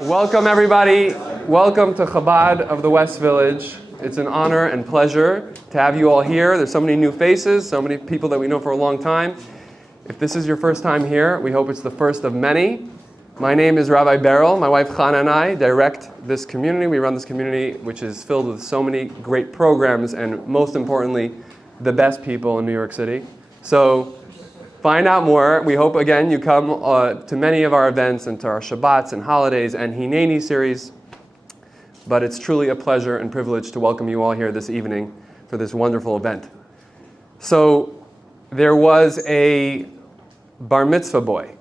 Welcome, everybody. Welcome to Chabad of the West Village. It's an honor and pleasure to have you all here. There's so many new faces, so many people that we know for a long time. If this is your first time here, we hope it's the first of many. My name is Rabbi Berel. My wife Chana and I direct this community. We run this community, which is filled with so many great programs and, most importantly, the best people in New York City. So find out more. We hope, again, you come to many of our events and to our Shabbats and holidays and Hineni series. But it's truly a pleasure and privilege to welcome you all here this evening for this wonderful event. So there was a bar mitzvah boy.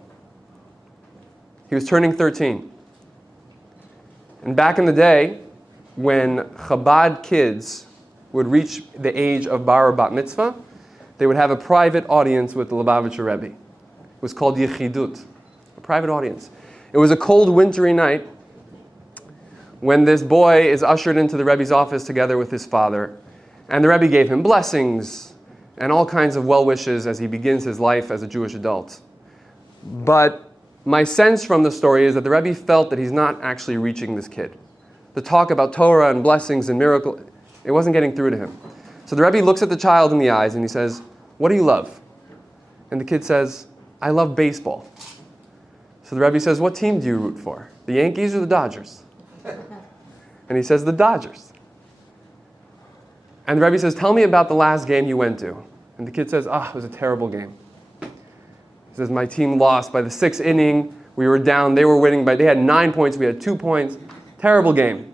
He was turning 13. And back in the day, when Chabad kids would reach the age of bar or bat mitzvah, they would have a private audience with the Lubavitcher Rebbe. It was called Yechidut, a private audience. It was a cold, wintry night when this boy is ushered into the Rebbe's office together with his father. And the Rebbe gave him blessings and all kinds of well wishes as he begins his life as a Jewish adult. But my sense from the story is that the Rebbe felt that he's not actually reaching this kid. The talk about Torah and blessings and miracle, it wasn't getting through to him. So the Rebbe looks at the child in the eyes and he says, "What do you love?" And the kid says, "I love baseball." So the Rebbe says, "What team do you root for? The Yankees or the Dodgers?" And he says, "The Dodgers." And the Rebbe says, "Tell me about the last game you went to." And the kid says, "It was a terrible game." He says, "My team lost by the 6th inning. We were down. They were winning they had 9 points. We had 2 points. Terrible game."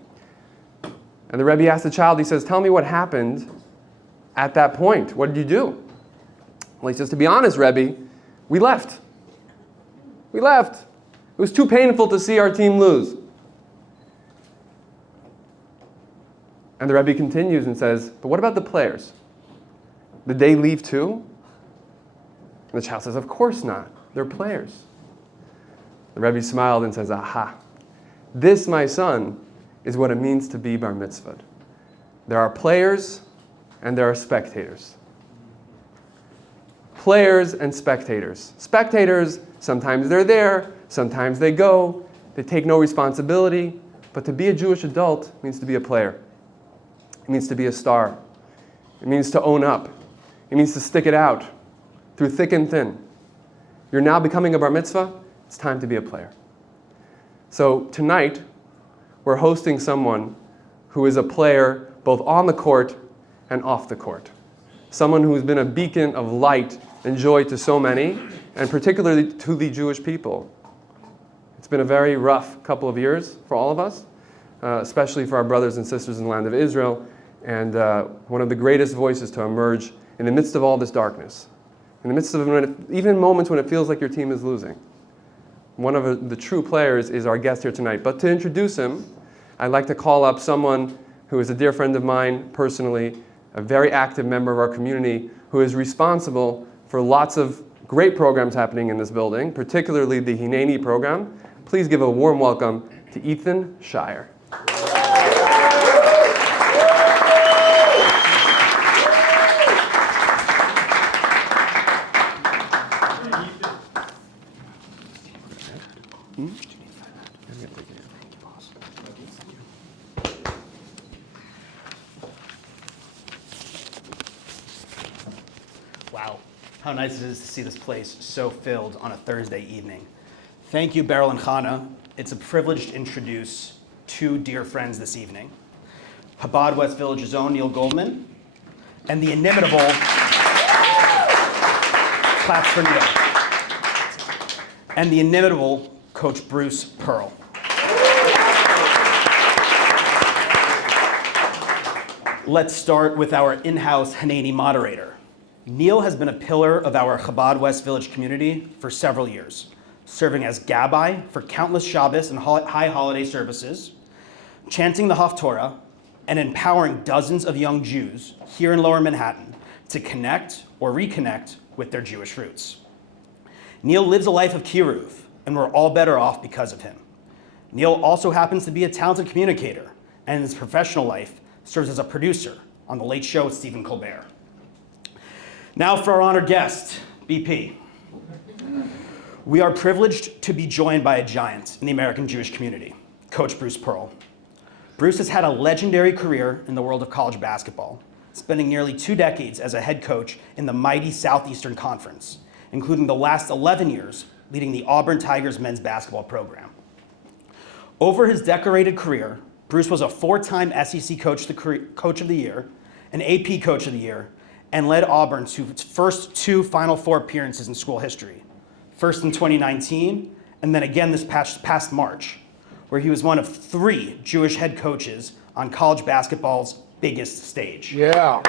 And the Rebbe asks the child, he says, "Tell me what happened at that point. What did you do?" Well, he says, "To be honest, Rebbe, we left. We left. It was too painful to see our team lose." And the Rebbe continues and says, "But what about the players? Did they leave too?" And the child says, "Of course not. They're players." The Rebbe smiled and says, "Aha. This, my son, is what it means to be bar mitzvah. There are players and there are spectators. Players and spectators. Spectators, sometimes they're there, sometimes they go, they take no responsibility, but to be a Jewish adult means to be a player. It means to be a star. It means to own up. It means to stick it out through thick and thin. You're now becoming a bar mitzvah, it's time to be a player." So tonight, we're hosting someone who is a player both on the court and off the court. Someone who's been a beacon of light and joy to so many, and particularly to the Jewish people. It's been a very rough couple of years for all of us, especially for our brothers and sisters in the land of Israel, and one of the greatest voices to emerge in the midst of all this darkness, in the midst of even moments when it feels like your team is losing. One of the true players is our guest here tonight. But to introduce him, I'd like to call up someone who is a dear friend of mine personally, a very active member of our community, who is responsible for lots of great programs happening in this building, particularly the Hineni program. Please give a warm welcome to Ethan Shire. Wow, how nice it is to see this place so filled on a Thursday evening. Thank you, Berel and Chana. It's a privilege to introduce two dear friends this evening. Chabad West Village's own Neil Goldman, and the inimitable, claps for Neil, and the inimitable Coach Bruce Pearl. Let's start with our in-house Hineni moderator. Neil has been a pillar of our Chabad West Village community for several years, serving as Rabbi for countless Shabbos and high holiday services, chanting the Haftorah, and empowering dozens of young Jews here in Lower Manhattan to connect or reconnect with their Jewish roots. Neil lives a life of kiruv, and we're all better off because of him. Neil also happens to be a talented communicator, and in his professional life serves as a producer on The Late Show with Stephen Colbert. Now for our honored guest, BP. We are privileged to be joined by a giant in the American Jewish community. Coach Bruce Pearl. Bruce has had a legendary career in the world of college basketball, spending nearly 2 decades as a head coach in the mighty Southeastern Conference, including the last 11 years leading the Auburn Tigers men's basketball program. Over his decorated career, Bruce was a 4-time SEC Coach of the Year, an AP Coach of the Year, and led Auburn to its first 2 Final Four appearances in school history. First in 2019, and then again this past March, where he was one of 3 Jewish head coaches on college basketball's biggest stage. Yeah.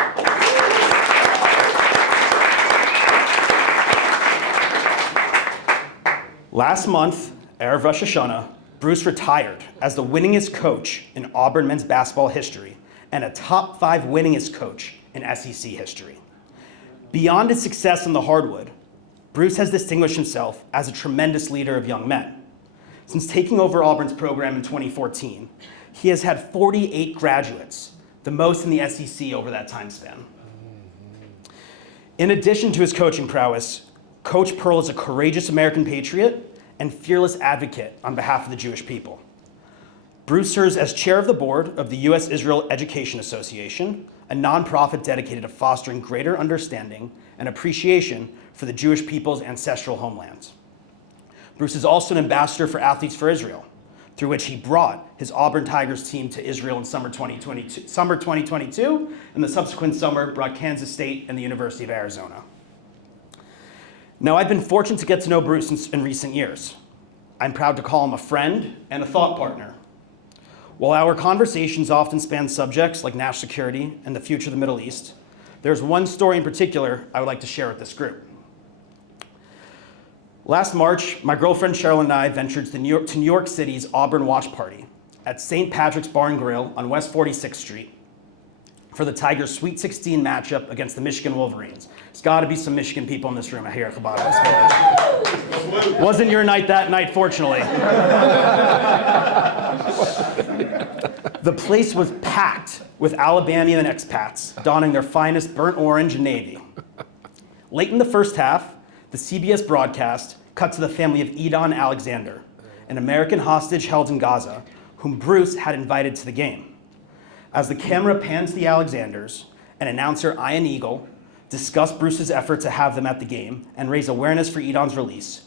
Last month, Erev Rosh Hashanah, Bruce retired as the winningest coach in Auburn men's basketball history and a top 5 winningest coach in SEC history. Beyond his success on the hardwood, Bruce has distinguished himself as a tremendous leader of young men. Since taking over Auburn's program in 2014, he has had 48 graduates, the most in the SEC over that time span. In addition to his coaching prowess, Coach Pearl is a courageous American patriot and fearless advocate on behalf of the Jewish people. Bruce serves as chair of the board of the U.S. Israel Education Association, a nonprofit dedicated to fostering greater understanding and appreciation for the Jewish people's ancestral homelands. Bruce is also an ambassador for Athletes for Israel, through which he brought his Auburn Tigers team to Israel in summer 2022, and the subsequent summer brought Kansas State and the University of Arizona. Now, I've been fortunate to get to know Bruce in recent years. I'm proud to call him a friend and a thought partner. While our conversations often span subjects like national security and the future of the Middle East, there's one story in particular I would like to share with this group. Last March, my girlfriend Cheryl and I ventured to New York City's Auburn Watch Party at St. Patrick's Bar and Grill on West 46th Street for the Tigers' Sweet 16 matchup against the Michigan Wolverines. There's got to be some Michigan people in this room here at Chabad West Village. Wasn't your night that night, fortunately. The place was packed with Alabamian expats donning their finest burnt orange and navy. Late in the first half, the CBS broadcast cut to the family of Edon Alexander, an American hostage held in Gaza, whom Bruce had invited to the game. As the camera pans to the Alexanders, and announcer Ian Eagle discussed Bruce's effort to have them at the game and raise awareness for Edon's release,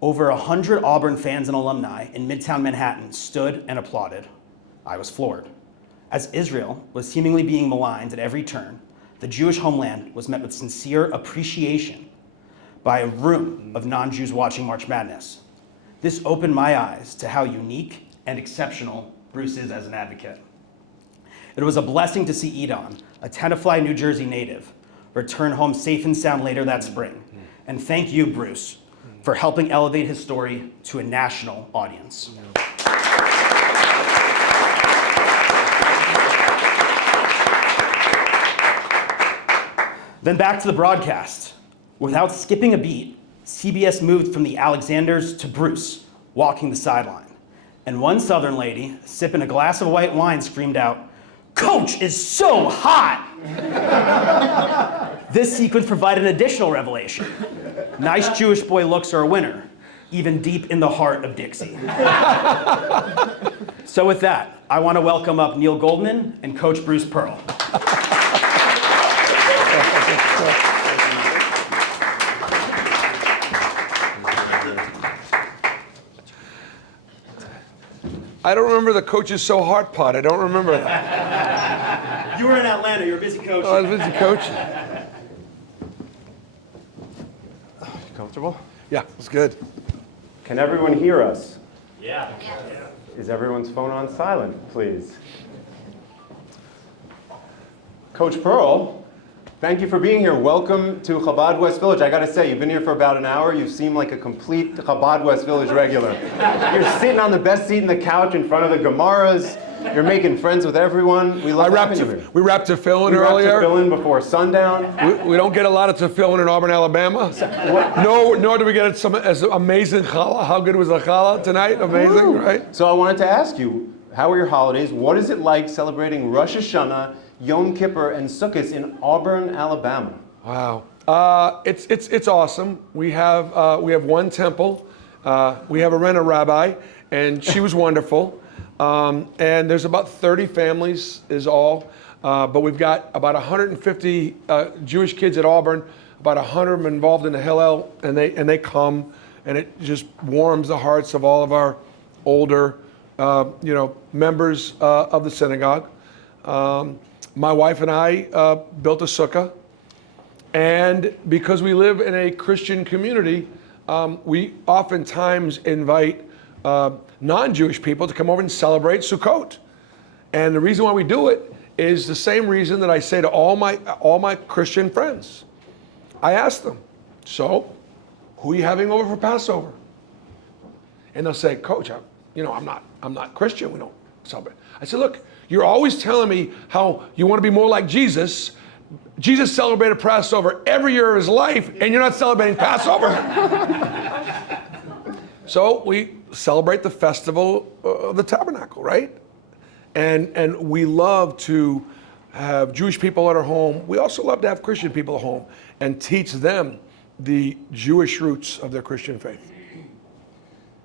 over 100 Auburn fans and alumni in Midtown Manhattan stood and applauded. I was floored. As Israel was seemingly being maligned at every turn, the Jewish homeland was met with sincere appreciation by a room of non-Jews watching March Madness. This opened my eyes to how unique and exceptional Bruce is as an advocate. It was a blessing to see Edon, a Tenafly, New Jersey native, return home safe and sound later that spring. And thank you, Bruce, for helping elevate his story to a national audience. Then back to the broadcast. Without skipping a beat, CBS moved from the Alexanders to Bruce, walking the sideline. And one Southern lady, sipping a glass of white wine, screamed out, "Coach is so hot!" This sequence provided an additional revelation. Nice Jewish boy looks are a winner, even deep in the heart of Dixie. So with that, I want to welcome up Neil Goldman and Coach Bruce Pearl. I don't remember the Coach is so hot part. I don't remember that. You were in Atlanta. You were busy coaching. Oh, I was busy coaching. Comfortable? Yeah, it's good. Can everyone hear us? Yeah. Is everyone's phone on silent, please? Coach Pearl, thank you for being here. Welcome to Chabad West Village. I gotta say, you've been here for about an hour. You seem like a complete Chabad West Village regular. You're sitting on the best seat in the couch in front of the Gemaras. You're making friends with everyone. We love having you here. We wrapped tefillin We earlier. wrapped tefillin before sundown. We don't get a lot of tefillin in Auburn, Alabama. Nor do we get some as amazing challah. How good was the challah tonight? Amazing, right? So I wanted to ask you, how were your holidays? What is it like celebrating Rosh Hashanah, Yom Kippur, and Sukkot in Auburn, Alabama? Wow, it's awesome. We have one temple. We have a Rabbi, and she was wonderful. And there's about 30 families is all. But we've got about 150 Jewish kids at Auburn, about 100 of them involved in the Hillel, and they come, and it just warms the hearts of all of our older, members of the synagogue. My wife and I built a sukkah, and because we live in a Christian community, we oftentimes invite non-Jewish people to come over and celebrate Sukkot. And the reason why we do it is the same reason that I say to all my Christian friends. I ask them, so who are you having over for Passover? And they'll say, Coach, I'm not Christian. We don't celebrate. I said, look, you're always telling me how you want to be more like Jesus. Jesus celebrated Passover every year of his life, and you're not celebrating Passover? So we celebrate the festival of the tabernacle, right? And we love to have Jewish people at our home. We also love to have Christian people at home and teach them the Jewish roots of their Christian faith.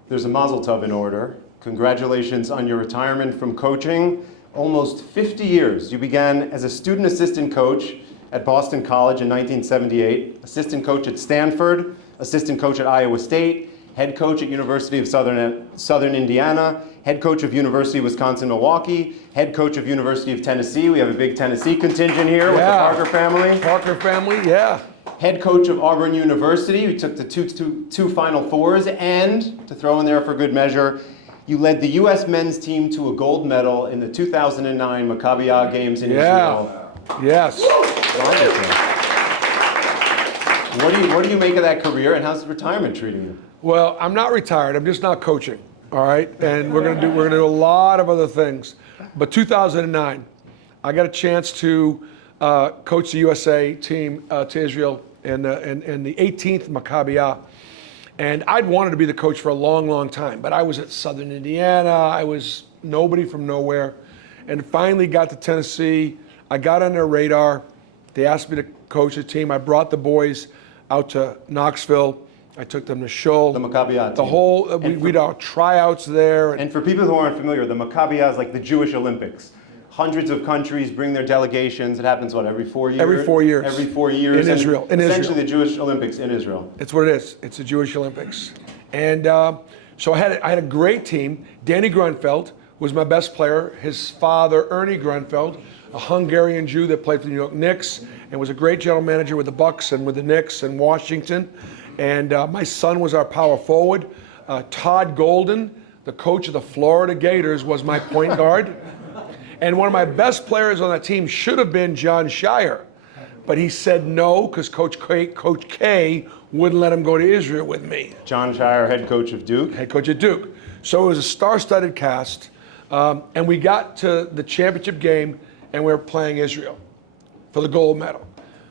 There's a mazel tov in order. Congratulations on your retirement from coaching. Almost 50 years. You began as a student assistant coach at Boston College in 1978, assistant coach at Stanford, assistant coach at Iowa State, head coach at University of Southern Indiana, head coach of University of Wisconsin-Milwaukee, head coach of University of Tennessee. We have a big Tennessee contingent here with the Parker family. Parker family, yeah. Head coach of Auburn University. You took the two Final Fours, and to throw in there for good measure, you led the U.S. men's team to a gold medal in the 2009 Maccabi games in Israel. Yes. What do you make of that career, and how's retirement treating you? Well, I'm not retired. I'm just not coaching. All right, and we're gonna do a lot of other things. But 2009, I got a chance to coach the USA team to Israel in the 18th Maccabi. And I'd wanted to be the coach for a long, long time, but I was at Southern Indiana. I was nobody from nowhere, and finally got to Tennessee. I got on their radar. They asked me to coach the team. I brought the boys out to Knoxville. I took them to Shul. The Maccabi team. The whole, we'd our tryouts there. And for people who aren't familiar, the Maccabi is like the Jewish Olympics. Hundreds of countries bring their delegations. It happens, every 4 years? Every 4 years. Every 4 years. In Israel. Essentially the Jewish Olympics in Israel. It's what it is. It's the Jewish Olympics. And so I had a great team. Danny Grunfeld was my best player. His father, Ernie Grunfeld, a Hungarian Jew that played for the New York Knicks and was a great general manager with the Bucks and with the Knicks and Washington. And my son was our power forward. Todd Golden, the coach of the Florida Gators, was my point guard. And one of my best players on that team should have been John Shire. But he said no because Coach K wouldn't let him go to Israel with me. John Shire, head coach of Duke. Head coach at Duke. So it was a star-studded cast. And we got to the championship game and we were playing Israel for the gold medal.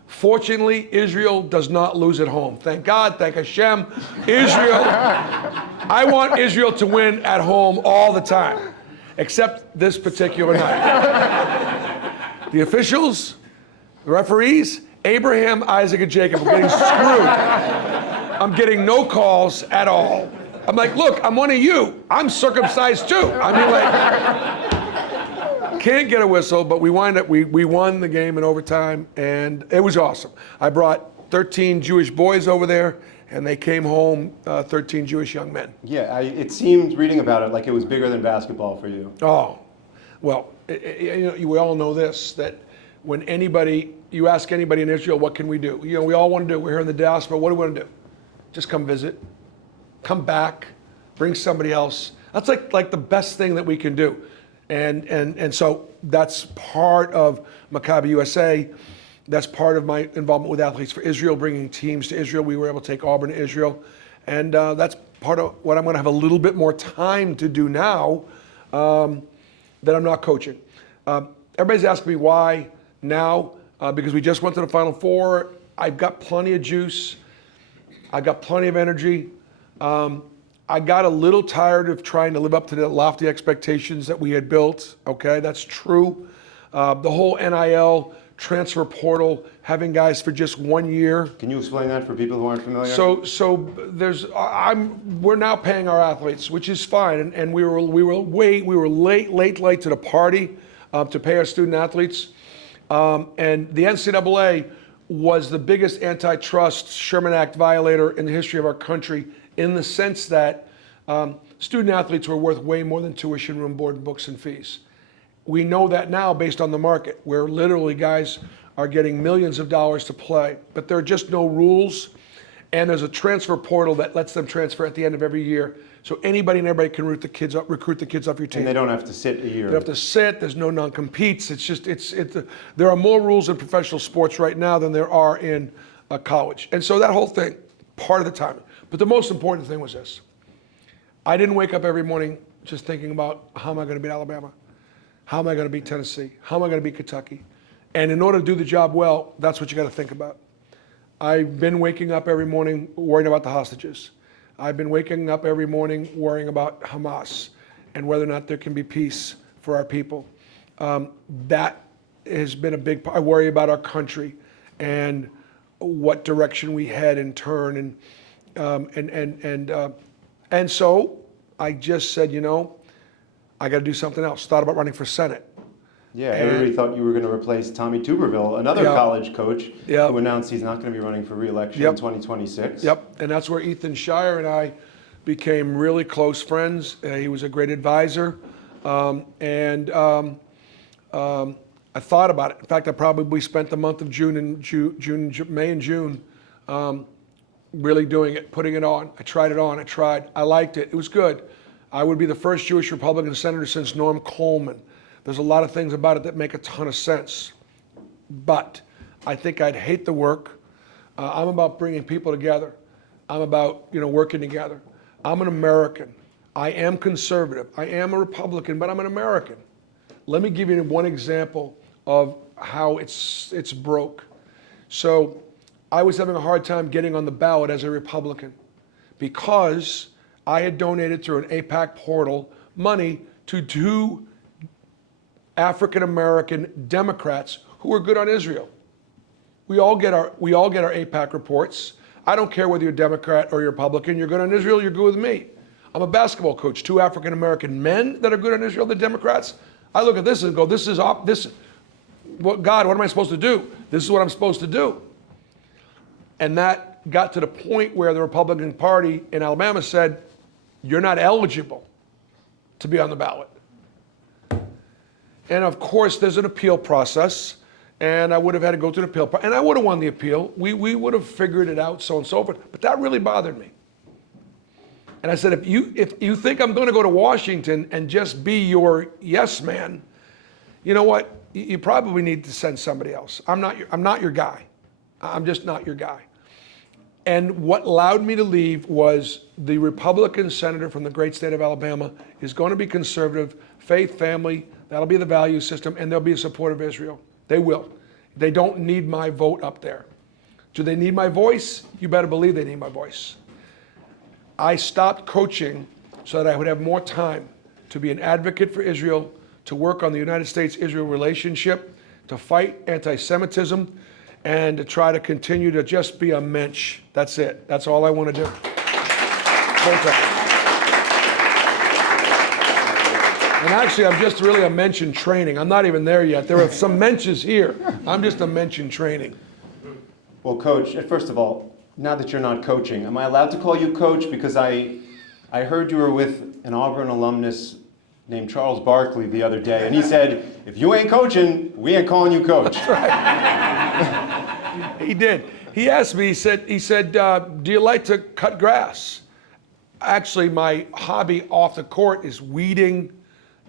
Fortunately, Israel does not lose at home. Thank God, thank Hashem. Israel, I want Israel to win at home all the time, except this particular night. The officials, the referees, Abraham, Isaac, and Jacob are getting screwed. I'm getting no calls at all. I'm like, look, I'm one of you. I'm circumcised too. I mean, like, can't get a whistle, but we won the game in overtime, and it was awesome. I brought 13 Jewish boys over there, and they came home 13 Jewish young men. Yeah, it seemed, reading about it, like it was bigger than basketball for you. Oh, well, we all know this, that when you ask anybody in Israel, what can we do? We all want to do. We're here in the diaspora. What do we want to do? Just come visit, come back, bring somebody else. That's like the best thing that we can do. And so that's part of Maccabi USA. That's part of my involvement with Athletes for Israel, bringing teams to Israel. We were able to take Auburn to Israel. And that's part of what I'm going to have a little bit more time to do now that I'm not coaching. Everybody's asking me why now, because we just went to the Final Four. I've got plenty of juice. I've got plenty of energy. I got a little tired of trying to live up to the lofty expectations that we had built. Okay, that's true. The whole NIL transfer portal, having guys for just 1 year. Can you explain that for people who aren't familiar? We're now paying our athletes, which is fine, and we were late to the party to pay our student athletes, and the NCAA was the biggest antitrust Sherman Act violator in the history of our country, in the sense that student athletes were worth way more than tuition, room, board, books, and fees. We know that now based on the market, where literally guys are getting millions of dollars to play, but there are just no rules, and there's a transfer portal that lets them transfer at the end of every year, so anybody and everybody can recruit the kids off your team. And they don't have to sit a year. They don't have to sit. There's no non-competes. There are more rules in professional sports right now than there are in college, and so that whole thing, part of the time. But the most important thing was this: I didn't wake up every morning just thinking about how am I going to beat Alabama. How am I going to beat Tennessee? How am I going to beat Kentucky? And in order to do the job well, that's what you got to think about. I've been waking up every morning worrying about the hostages. I've been waking up every morning worrying about Hamas and whether or not there can be peace for our people. That has been a big part. I worry about our country and what direction we head and turn. And so I just said, I got to do something else. Thought about running for Senate. Yeah, everybody thought you were going to replace Tommy Tuberville, another college coach who announced he's not going to be running for re-election in 2026. Yep, and that's where Ethan Shire and I became really close friends. He was a great advisor, I thought about it. In fact, I probably spent the month of May and June, really doing it, putting it on. I tried it on. I liked it. It was good. I would be the first Jewish Republican senator since Norm Coleman. There's a lot of things about it that make a ton of sense. But I think I'd hate the work. I'm about bringing people together. I'm about working together. I'm an American. I am conservative. I am a Republican, but I'm an American. Let me give you one example of how it's broke. So I was having a hard time getting on the ballot as a Republican because I had donated through an AIPAC portal money to 2 African-American Democrats who are good on Israel. We all get our AIPAC reports. I don't care whether you're Democrat or you're Republican. You're good on Israel, you're good with me. I'm a basketball coach. 2 African-American men that are good on Israel, the Democrats. I look at this and go, God, what am I supposed to do? This is what I'm supposed to do. And that got to the point where the Republican Party in Alabama said, you're not eligible to be on the ballot. And of course, there's an appeal process, and I would have had to go through the appeal process, and I would have won the appeal. We would have figured it out, so on and so forth. But that really bothered me. And I said, if you think I'm going to go to Washington and just be your yes man, you know what? You probably need to send somebody else. I'm not your guy. I'm just not your guy. And what allowed me to leave was the Republican senator from the great state of Alabama is going to be conservative, faith, family. That'll be the value system, and they'll be a supporter of Israel. They will. They don't need my vote up there. Do they need my voice? You better believe they need my voice. I stopped coaching so that I would have more time to be an advocate for Israel, to work on the United States-Israel relationship, to fight anti-Semitism, and to try to continue to just be a mensch. That's it. That's all I want to do. Full time. And actually, I'm just really a mensch in training. I'm not even there yet. There are some mensches here. I'm just a mensch in training. Well, Coach, first of all, now that you're not coaching, am I allowed to call you Coach? Because I heard you were with an Auburn alumnus named Charles Barkley the other day, and he said, if you ain't coaching, we ain't calling you Coach. That's right. He did. He asked me, he said, do you like to cut grass? Actually, my hobby off the court is weeding,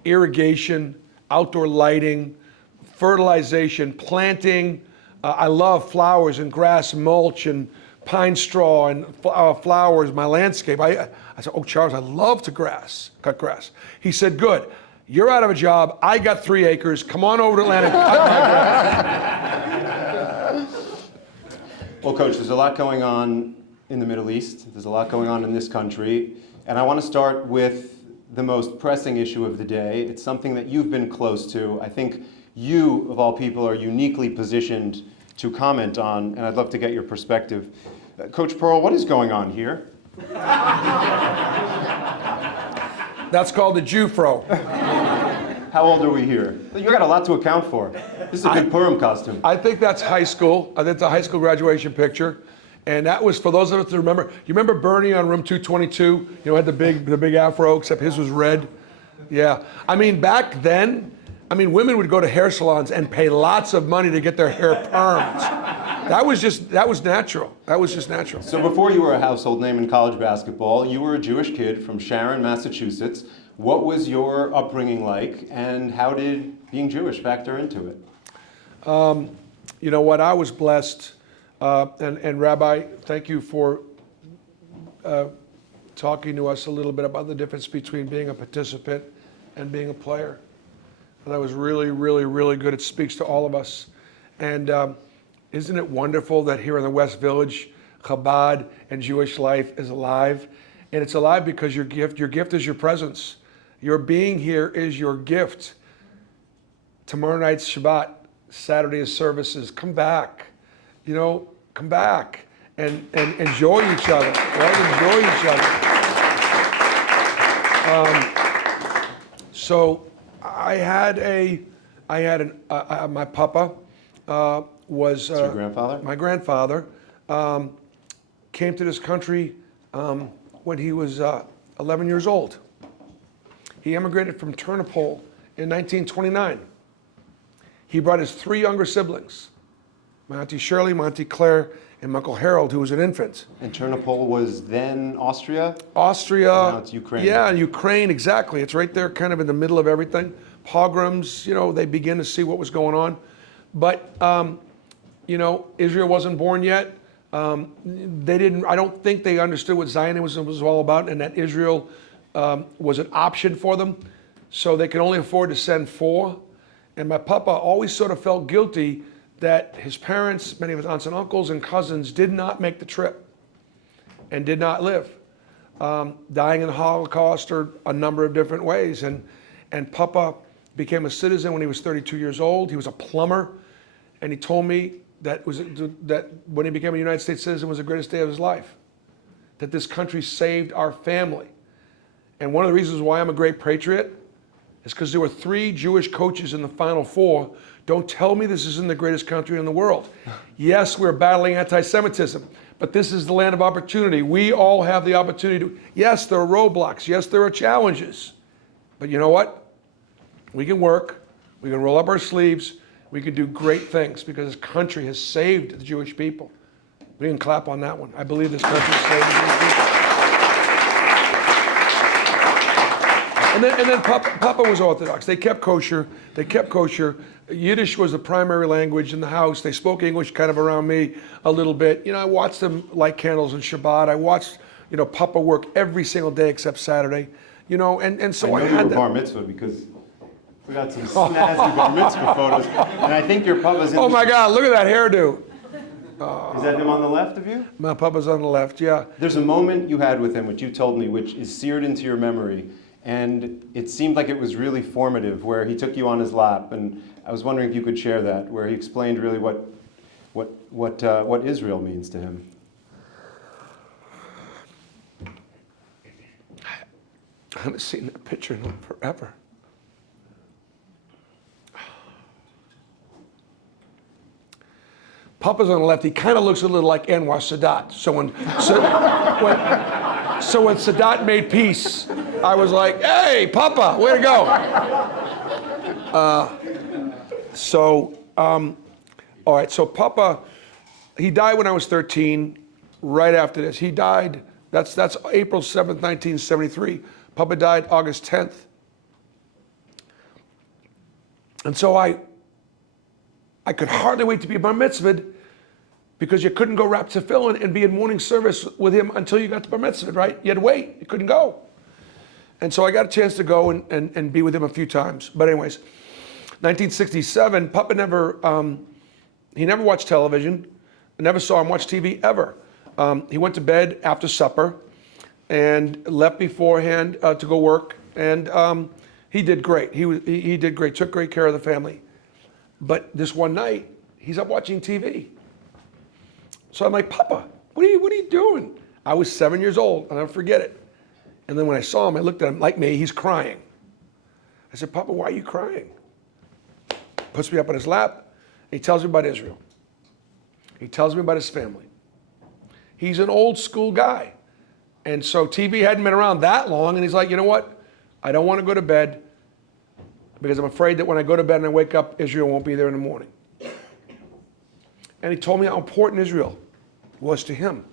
irrigation, outdoor lighting, fertilization, planting. I love flowers and grass mulch and pine straw and flowers, my landscape. I said, oh, Charles, I love to cut grass. He said, good. You're out of a job. I got 3 acres. Come on over to Atlanta and cut my grass. Well, Coach, there's a lot going on in the Middle East. There's a lot going on in this country. And I want to start with the most pressing issue of the day. It's something that you've been close to. I think you, of all people, are uniquely positioned to comment on, and I'd love to get your perspective. Coach Pearl, what is going on here? That's called the Jew-fro. How old are we here? You got a lot to account for. This is a big Purim costume. I think that's high school. I think it's a high school graduation picture. And that was, for those of us that remember, you remember Bernie on room 222? You know, had the big afro, except his was red. Yeah. I mean, back then, women would go to hair salons and pay lots of money to get their hair permed. That was natural. That was just natural. So before you were a household name in college basketball, you were a Jewish kid from Sharon, Massachusetts. What was your upbringing like, and how did being Jewish factor into it? You know what, I was blessed, and Rabbi, thank you for talking to us a little bit about the difference between being a participant and being a player. And that was really, really, really good. It speaks to all of us. And isn't it wonderful that here in the West Village, Chabad and Jewish life is alive? And it's alive because your gift is your presence. Your being here is your gift. Tomorrow night's Shabbat, Saturday is services. Come back, come back and enjoy each other, right? Enjoy each other. So I had my papa was your grandfather? My grandfather came to this country when he was 11 years old. He emigrated from Turnipole in 1929. He brought his 3 younger siblings, my Auntie Shirley, my Auntie Claire, and my Uncle Harold, who was an infant. And Turnipole was then Austria? Austria. And now it's Ukraine. Yeah, Ukraine, exactly. It's right there kind of in the middle of everything. Pogroms, they begin to see what was going on. But, Israel wasn't born yet. I don't think they understood what Zionism was all about, and that Israel was an option for them. So they could only afford to send 4. And my papa always sort of felt guilty that his parents, many of his aunts and uncles and cousins, did not make the trip and did not live, dying in the Holocaust or a number of different ways. And Papa became a citizen when he was 32 years old. He was a plumber, and he told me that when he became a United States citizen was the greatest day of his life, that this country saved our family. And one of the reasons why I'm a great patriot is because there were 3 Jewish coaches in the Final Four. Don't tell me this isn't the greatest country in the world. Yes, we're battling anti-Semitism, but this is the land of opportunity. We all have the opportunity to, yes, there are roadblocks. Yes, there are challenges. But you know what? We can work. We can roll up our sleeves. We can do great things because this country has saved the Jewish people. We can clap on that one. I believe this country has saved the Jewish people. And then Papa was Orthodox. They kept kosher. Yiddish was the primary language in the house. They spoke English kind of around me a little bit. I watched them light candles in Shabbat. I watched, Papa work every single day except Saturday. And so I had you were bar mitzvah because we got some snazzy bar mitzvah photos. And I think your papa's in Oh my God, look at that hairdo. Is that him on the left of you? My papa's on the left, yeah. There's a moment you had with him, which you told me, which is seared into your memory. And it seemed like it was really formative, where he took you on his lap. And I was wondering if you could share that, where he explained really what Israel means to him. I haven't seen that picture in forever. Papa's on the left. He kind of looks a little like Anwar Sadat. So when Sadat made peace, I was like, "Hey, Papa, way to go!" All right. So Papa, he died when I was 13. Right after this, he died. That's April 7th, 1973. Papa died August 10th. And so I could hardly wait to be bar mitzvahed, because you couldn't go wrap tefillin and be in morning service with him until you got to bar mitzvah, right? You had to wait. You couldn't go. And so I got a chance to go and be with him a few times. But anyways, 1967, Papa never watched television. I never saw him watch TV ever. He went to bed after supper and left beforehand to go work. And he did great. He did great, took great care of the family. But this one night, he's up watching TV. So I'm like, Papa, what are you doing? I was 7 years old, and I'll never forget it. And then when I saw him, I looked at him, like me, he's crying. I said, Papa, why are you crying? Puts me up on his lap. He tells me about Israel. He tells me about his family. He's an old school guy. And so TV hadn't been around that long, and he's like, you know what? I don't want to go to bed because I'm afraid that when I go to bed and I wake up, Israel won't be there in the morning. And he told me how important Israel was to him.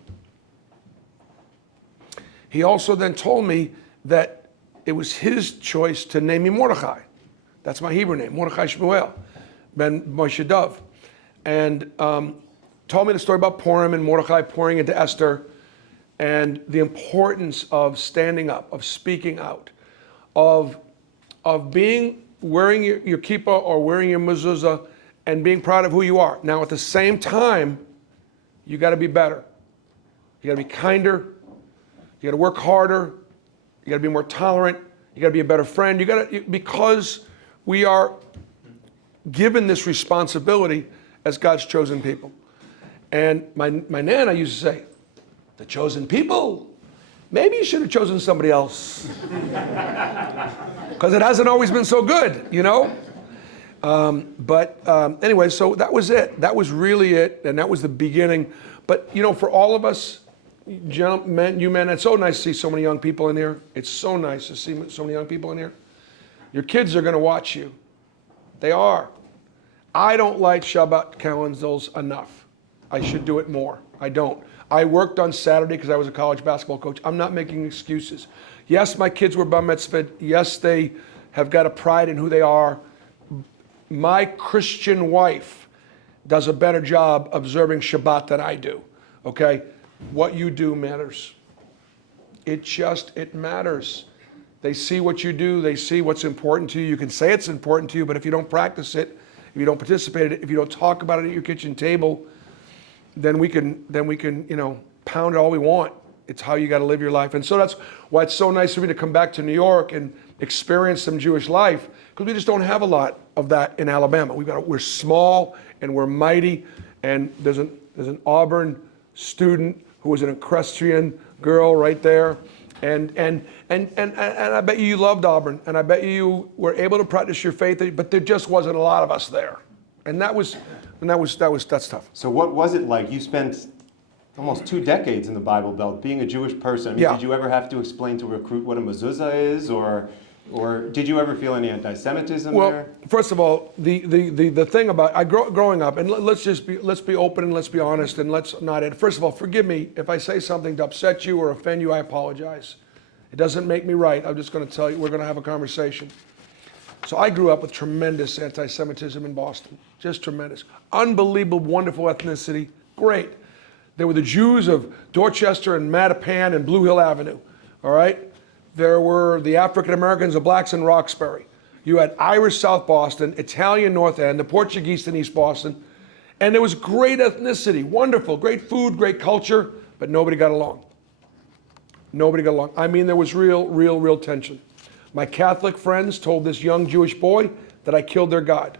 He also then told me that it was his choice to name me Mordechai. That's my Hebrew name, Mordechai Shmuel ben Moshe Dov. And told me the story about Purim and Mordechai pouring into Esther and the importance of standing up, of speaking out, of wearing your kippah or wearing your mezuzah and being proud of who you are. Now, at the same time, you got to be better. You got to be kinder. You got to work harder. You got to be more tolerant. You got to be a better friend. Because we are given this responsibility as God's chosen people. And my nana used to say, the chosen people, maybe you should have chosen somebody else. Because it hasn't always been so good, you know? Anyway, so that was it. That was really it, and that was the beginning. But, you know, for all of us, gentlemen, you men, it's so nice to see so many young people in here. It's so nice to see so many young people in here. Your kids are going to watch you. They are. I don't like Shabbat calendars enough. I should do it more. I don't. I worked on Saturday because I was a college basketball coach. I'm not making excuses. Yes, my kids were bar mitzvahed. Yes, they have got a pride in who they are. My Christian wife does a better job observing Shabbat than I do, okay? What you do matters. It matters. They see what you do. They see what's important to you. You can say it's important to you, but if you don't practice it, if you don't participate in it, if you don't talk about it at your kitchen table, then we can, you know, pound it all we want. It's how you got to live your life. And so that's why it's so nice for me to come back to New York and experience some Jewish life, because we just don't have a lot of that in Alabama. We're small and we're mighty. And there's an Auburn student who was an equestrian girl right there. And I bet you loved Auburn, and I bet you were able to practice your faith, but there just wasn't a lot of us there. And that's tough. So what was it like? You spent almost 2 decades in the Bible Belt being a Jewish person. I mean, Yeah. Did you ever have to explain to a recruit what a mezuzah is, or did you ever feel any anti-Semitism Well, there? first of all, the thing about growing up, and let's be open and let's be honest and let's not add. First of all, forgive me if I say something to upset you or offend you. I apologize. It doesn't make me right. I'm just going to tell you. We're going to have a conversation. So I grew up with tremendous anti-Semitism in Boston, just tremendous, unbelievable, wonderful ethnicity, great. There were the Jews of Dorchester and Mattapan and Blue Hill Avenue. All right. There were the African Americans, the blacks in Roxbury. You had Irish South Boston, Italian North End, the Portuguese in East Boston. And there was great ethnicity, wonderful, great food, great culture, but nobody got along. Nobody got along. I mean, there was real tension. My Catholic friends told this young Jewish boy that I killed their God.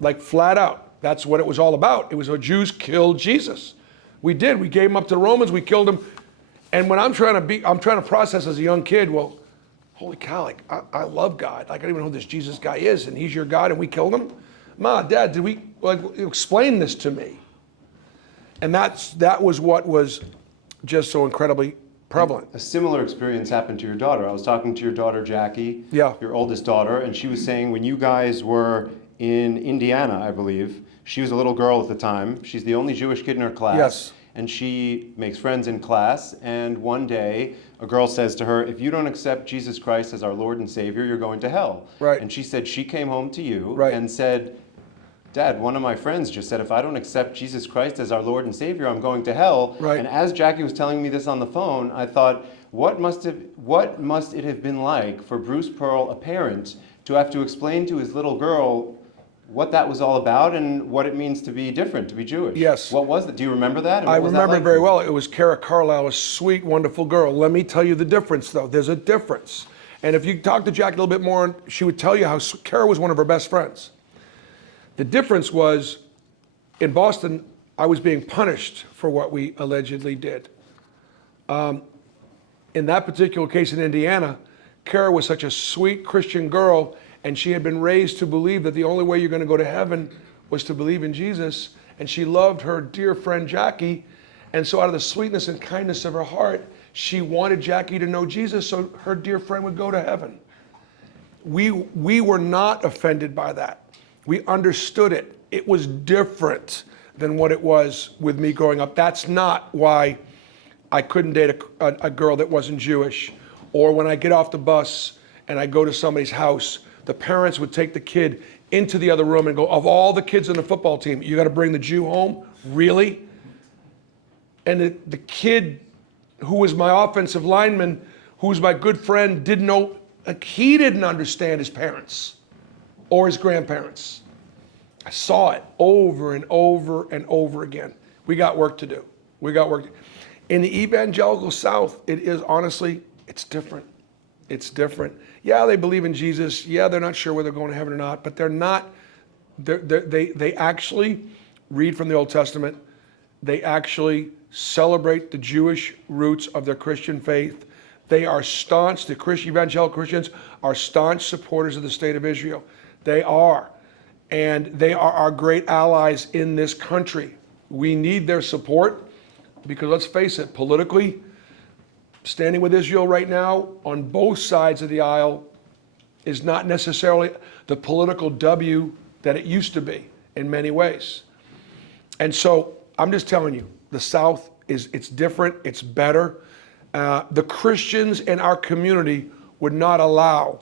Like flat out. That's what it was all about. It was what Jews killed Jesus. We did. We gave him up to the Romans. We killed him. And when I'm trying to process as a young kid, well, holy cow, like, I love God. Like, I don't even know who this Jesus guy is, and he's your God, and we killed him? Ma, Dad, did we, explain this to me? And that was what was just so incredibly prevalent. A similar experience happened to your daughter. I was talking to your daughter, Jacqui, Yeah. your oldest daughter, and she was saying when you guys were in Indiana, I believe, she was a little girl at the time. She's the only Jewish kid in her class. Yes. And she makes friends in class, and one day a girl says to her, if you don't accept Jesus Christ as our Lord and Savior, you're going to hell. Right. And she said she came home to you Right. and said, Dad, one of my friends just said, if I don't accept Jesus Christ as our Lord and Savior, I'm going to hell. Right. And as Jacqui was telling me this on the phone, I thought, what must it have been like for Bruce Pearl, a parent, to have to explain to his little girl what that was all about and what it means to be different, to be Jewish? Yes. What was it? Do you remember that? And I what was that remember like it very for you? well. It was Kara Carlisle, a sweet, wonderful girl. Let me tell you the difference, though. There's a difference. And if you talk to Jacqui a little bit more, she would tell you how Kara was one of her best friends. The difference was, in Boston, I was being punished for what we allegedly did. In that particular case in Indiana, Kara was such a sweet Christian girl, and she had been raised to believe that the only way you're going to go to heaven was to believe in Jesus, and she loved her dear friend Jacqui, and so out of the sweetness and kindness of her heart, she wanted Jacqui to know Jesus so her dear friend would go to heaven. We were not offended by that. We understood it. It was different than what it was with me growing up. That's not why I couldn't date a girl that wasn't Jewish. Or when I get off the bus and I go to somebody's house, the parents would take the kid into the other room and go, of all the kids on the football team, you got to bring the Jew home? Really? And the kid who was my offensive lineman, who was my good friend, didn't know, like, he didn't understand his parents or his grandparents. I saw it over and over and over again. We got work to do. We got work to do. In the evangelical South, it is honestly, it's different. It's different. Yeah, they believe in Jesus. Yeah, they're not sure whether they're going to heaven or not, but they're not, they actually read from the Old Testament. They actually celebrate the Jewish roots of their Christian faith. They are staunch, the evangelical Christians are staunch supporters of the state of Israel. They are. And they are our great allies in this country. We need their support because, let's face it, politically, standing with Israel right now on both sides of the aisle is not necessarily the political W that it used to be in many ways. And so I'm just telling you, the South it's different, it's better. The Christians in our community would not allow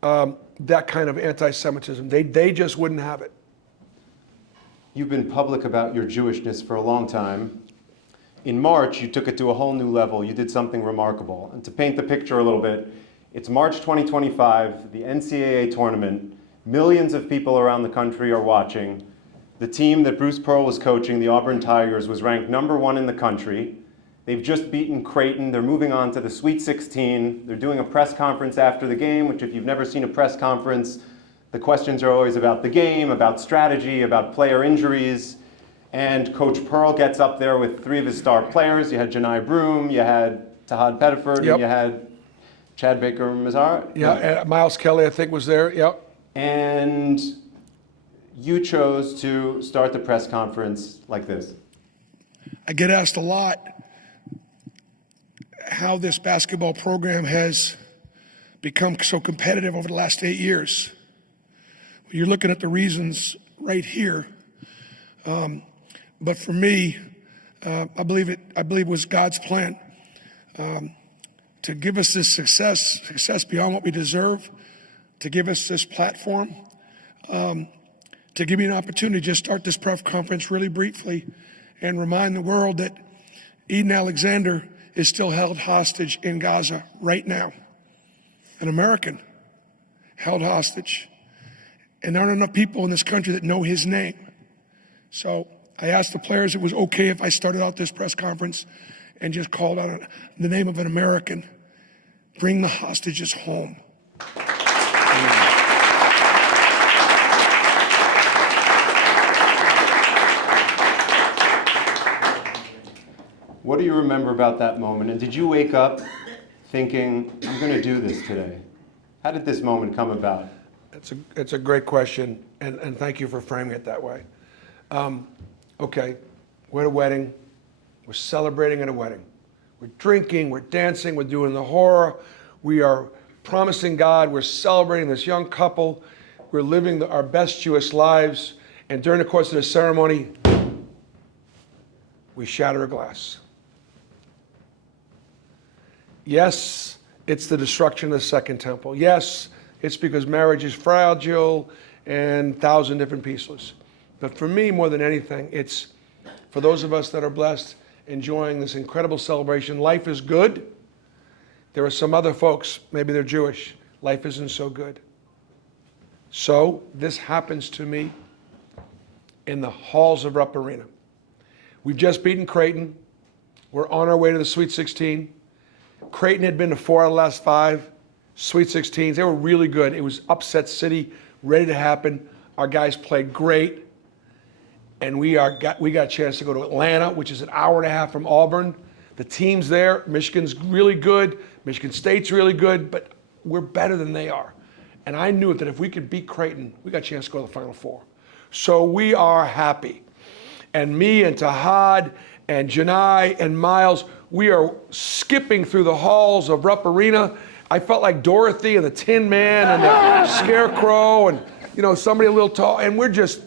that kind of anti-Semitism. They just wouldn't have it. You've been public about your Jewishness for a long time. In March, you took it to a whole new level. You did something remarkable. And to paint the picture a little bit, it's March 2025, the NCAA tournament. Millions of people around the country are watching. The team that Bruce Pearl was coaching, the Auburn Tigers, was ranked #1 in the country. They've just beaten Creighton. They're moving on to the Sweet 16. They're doing a press conference after the game, which, if you've never seen a press conference, the questions are always about the game, about strategy, about player injuries. And Coach Pearl gets up there with 3 of his star players. You had Janai Broom, you had Tahad Pettiford, Yep. and you had Chad Baker-Mazar. Yeah, Miles Kelly, I think, was there. Yep. And you chose to start the press conference like this. I get asked a lot how this basketball program has become so competitive over the last 8 years. You're looking at the reasons right here. But for me, I believe it was God's plan to give us this success beyond what we deserve, to give us this platform, to give me an opportunity to just start this press conference really briefly and remind the world that Eden Alexander is still held hostage in Gaza right now. An American held hostage. And there aren't enough people in this country that know his name. So I asked the players if it was okay if I started out this press conference and just called out the name of an American. Bring the hostages home. What do you remember about that moment? And did you wake up thinking, I'm going to do this today? How did this moment come about? It's a great question, and thank you for framing it that way. Okay, we're at a wedding. We're celebrating at a wedding. We're drinking, we're dancing, we're doing the horror. We are promising God, we're celebrating this young couple. We're living our best Jewish lives. And during the course of the ceremony, we shatter a glass. Yes, it's the destruction of the Second Temple. Yes, it's because marriage is fragile and 1,000 different pieces. But for me, more than anything, it's for those of us that are blessed, enjoying this incredible celebration. Life is good. There are some other folks, maybe they're Jewish, life isn't so good. So this happens to me in the halls of Rupp Arena. We've just beaten Creighton. We're on our way to the Sweet 16. Creighton had been to 4 out of the last 5 Sweet 16s. They were really good. It was upset city, ready to happen. Our guys played great. And we got a chance to go to Atlanta, which is an hour and a half from Auburn. The team's there. Michigan's really good. Michigan State's really good, but we're better than they are. And I knew that if we could beat Creighton, we got a chance to go to the Final Four. So we are happy. And me and Tahad and Janai and Miles, we are skipping through the halls of Rupp Arena. I felt like Dorothy and the Tin Man and the Scarecrow and, somebody a little tall. And we're just,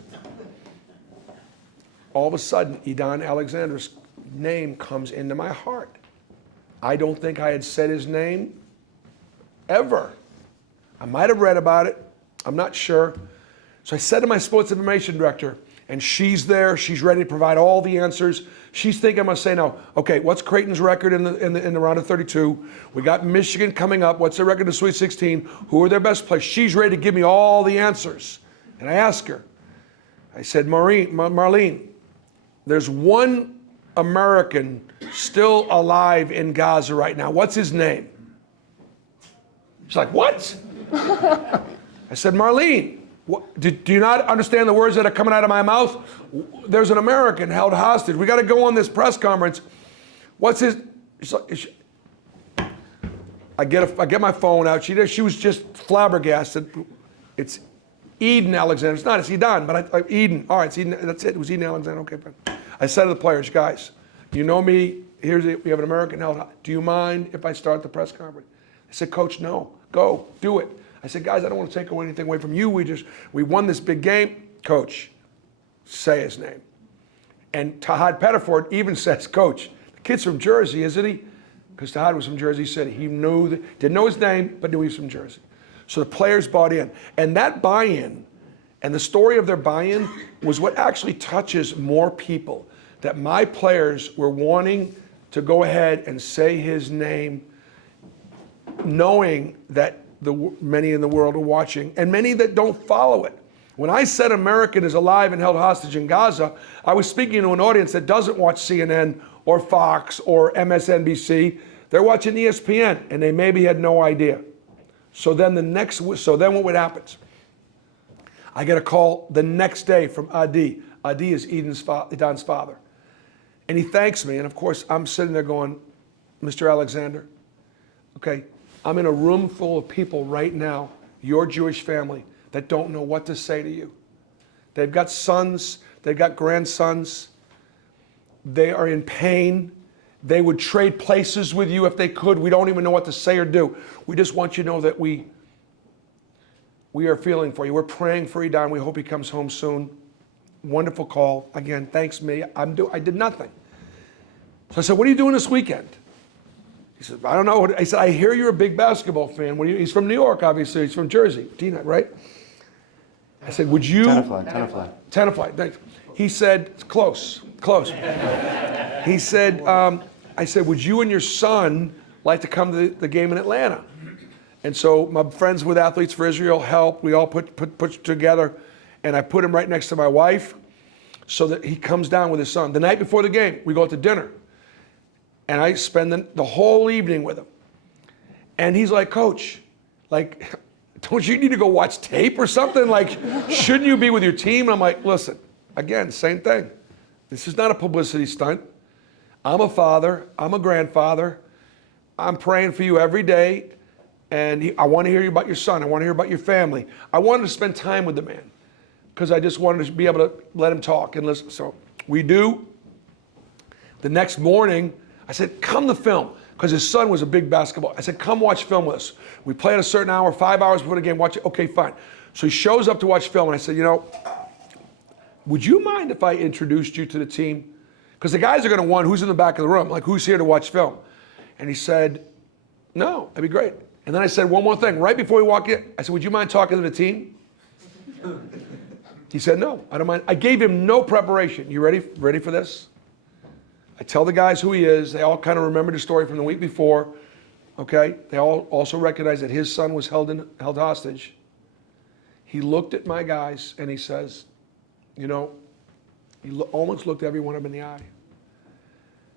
all of a sudden, Edon Alexander's name comes into my heart. I don't think I had said his name ever. I might have read about it. I'm not sure. So I said to my sports information director, and she's there. She's ready to provide all the answers. She's thinking I'm going to say now, okay, what's Creighton's record in the round of 32? We got Michigan coming up. What's their record in the Sweet 16? Who are their best players? She's ready to give me all the answers. And I asked her, I said, Marlene, there's one American still alive in Gaza right now. What's his name? She's like, what? I said, Marlene, do you not understand the words that are coming out of my mouth? There's an American held hostage. We got to go on this press conference. What's his? I get my phone out. She was just flabbergasted. It's Eden Alexander. It's not. It's Edon, but Eden. All right, it's Eden. That's it. It was Eden Alexander. Okay, fine. I said to the players, guys, you know me. We have an American held hostage. Do you mind if I start the press conference? I said, Coach, no. Go. Do it. I said, guys, I don't want to take anything away from you. We won this big game. Coach, say his name. And Tahad Pettiford even says, Coach, the kid's from Jersey, isn't he? Because Tahad was from Jersey City. He didn't know his name, but knew he was from Jersey. So the players bought in. And that buy-in, and the story of their buy-in, was what actually touches more people. That my players were wanting to go ahead and say his name, knowing that many in the world are watching, and many that don't follow it. When I said American is alive and held hostage in Gaza, I was speaking to an audience that doesn't watch CNN or Fox or MSNBC. They're watching ESPN, and they maybe had no idea. So then what would happen? I get a call the next day from Adi. Adi is Edon's father. And he thanks me, and of course, I'm sitting there going, Mr. Alexander, okay, I'm in a room full of people right now, your Jewish family, that don't know what to say to you. They've got sons, they've got grandsons, they are in pain. They would trade places with you if they could. We don't even know what to say or do. We just want you to know that we are feeling for you. We're praying for Edon. We hope he comes home soon. Wonderful call. Again, thanks me. I did nothing. So I said, what are you doing this weekend? He said, I don't know. I said, I hear you're a big basketball fan. He's from New York, obviously. He's from Jersey. Tina, right? I said, would you? Tenafly. Thanks. He said, it's close. He said, I said, would you and your son like to come to the game in Atlanta? And so my friends with Athletes for Israel helped. We all put together, and I put him right next to my wife so that he comes down with his son. The night before the game, we go out to dinner. And I spend the whole evening with him. And he's like, Coach, don't you need to go watch tape or something? Shouldn't you be with your team? And I'm like, listen, again, same thing. This is not a publicity stunt. I'm a father. I'm a grandfather. I'm praying for you every day. And I want to hear about your son. I want to hear about your family. I wanted to spend time with the man because I just wanted to be able to let him talk and listen. So we do. The next morning, I said, come to film, because his son was a big basketball. I said, come watch film with us. We play at a certain hour, 5 hours before the game, watch it. Okay, fine. So he shows up to watch film, and I said, would you mind if I introduced you to the team? Because the guys are going to want who's in the back of the room, who's here to watch film. And he said, no, that'd be great. And then I said one more thing. Right before we walk in, I said, would you mind talking to the team? He said, no, I don't mind. I gave him no preparation. You ready for this? I tell the guys who he is. They all kind of remember the story from the week before. Okay? They all also recognize that his son was held hostage. He looked at my guys and he says, he almost looked every one of them in the eye.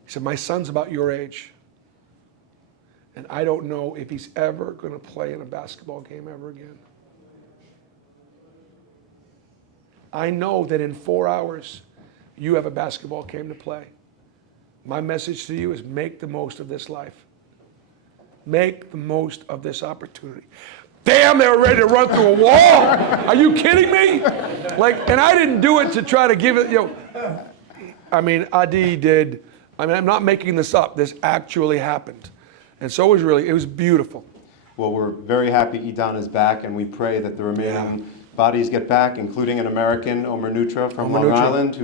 He said, my son's about your age. And I don't know if he's ever going to play in a basketball game ever again. I know that in 4 hours, you have a basketball game to play. My message to you is make the most of this life. Make the most of this opportunity. Damn, they were ready to run through a wall. Are you kidding me? And I didn't do it to try to give it, Adi did. I'm not making this up. This actually happened. And so it was beautiful. Well, we're very happy Idan is back, and we pray that the remaining bodies get back, including an American, Omer Nutra from Long Island,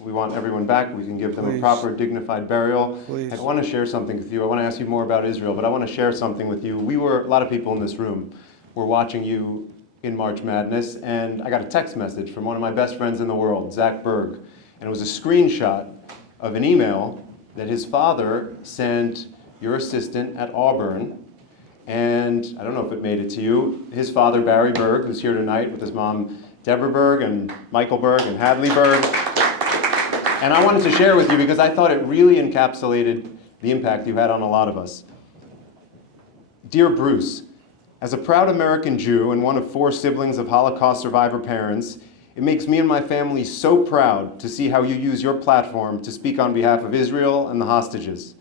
we want everyone back. We can give them a proper, dignified burial. Please. I want to share something with you. I want to ask you more about Israel, but I want to share something with you. A lot of people in this room were watching you in March Madness, and I got a text message from one of my best friends in the world, Zach Berg, and it was a screenshot of an email that his father sent your assistant at Auburn. And I don't know if it made it to you. His father, Barry Berg, who's here tonight with his mom, Deborah Berg, and Michael Berg, and Hadley Berg. And I wanted to share with you because I thought it really encapsulated the impact you had on a lot of us. Dear Bruce, as a proud American Jew and one of 4 siblings of Holocaust survivor parents, it makes me and my family so proud to see how you use your platform to speak on behalf of Israel and the hostages.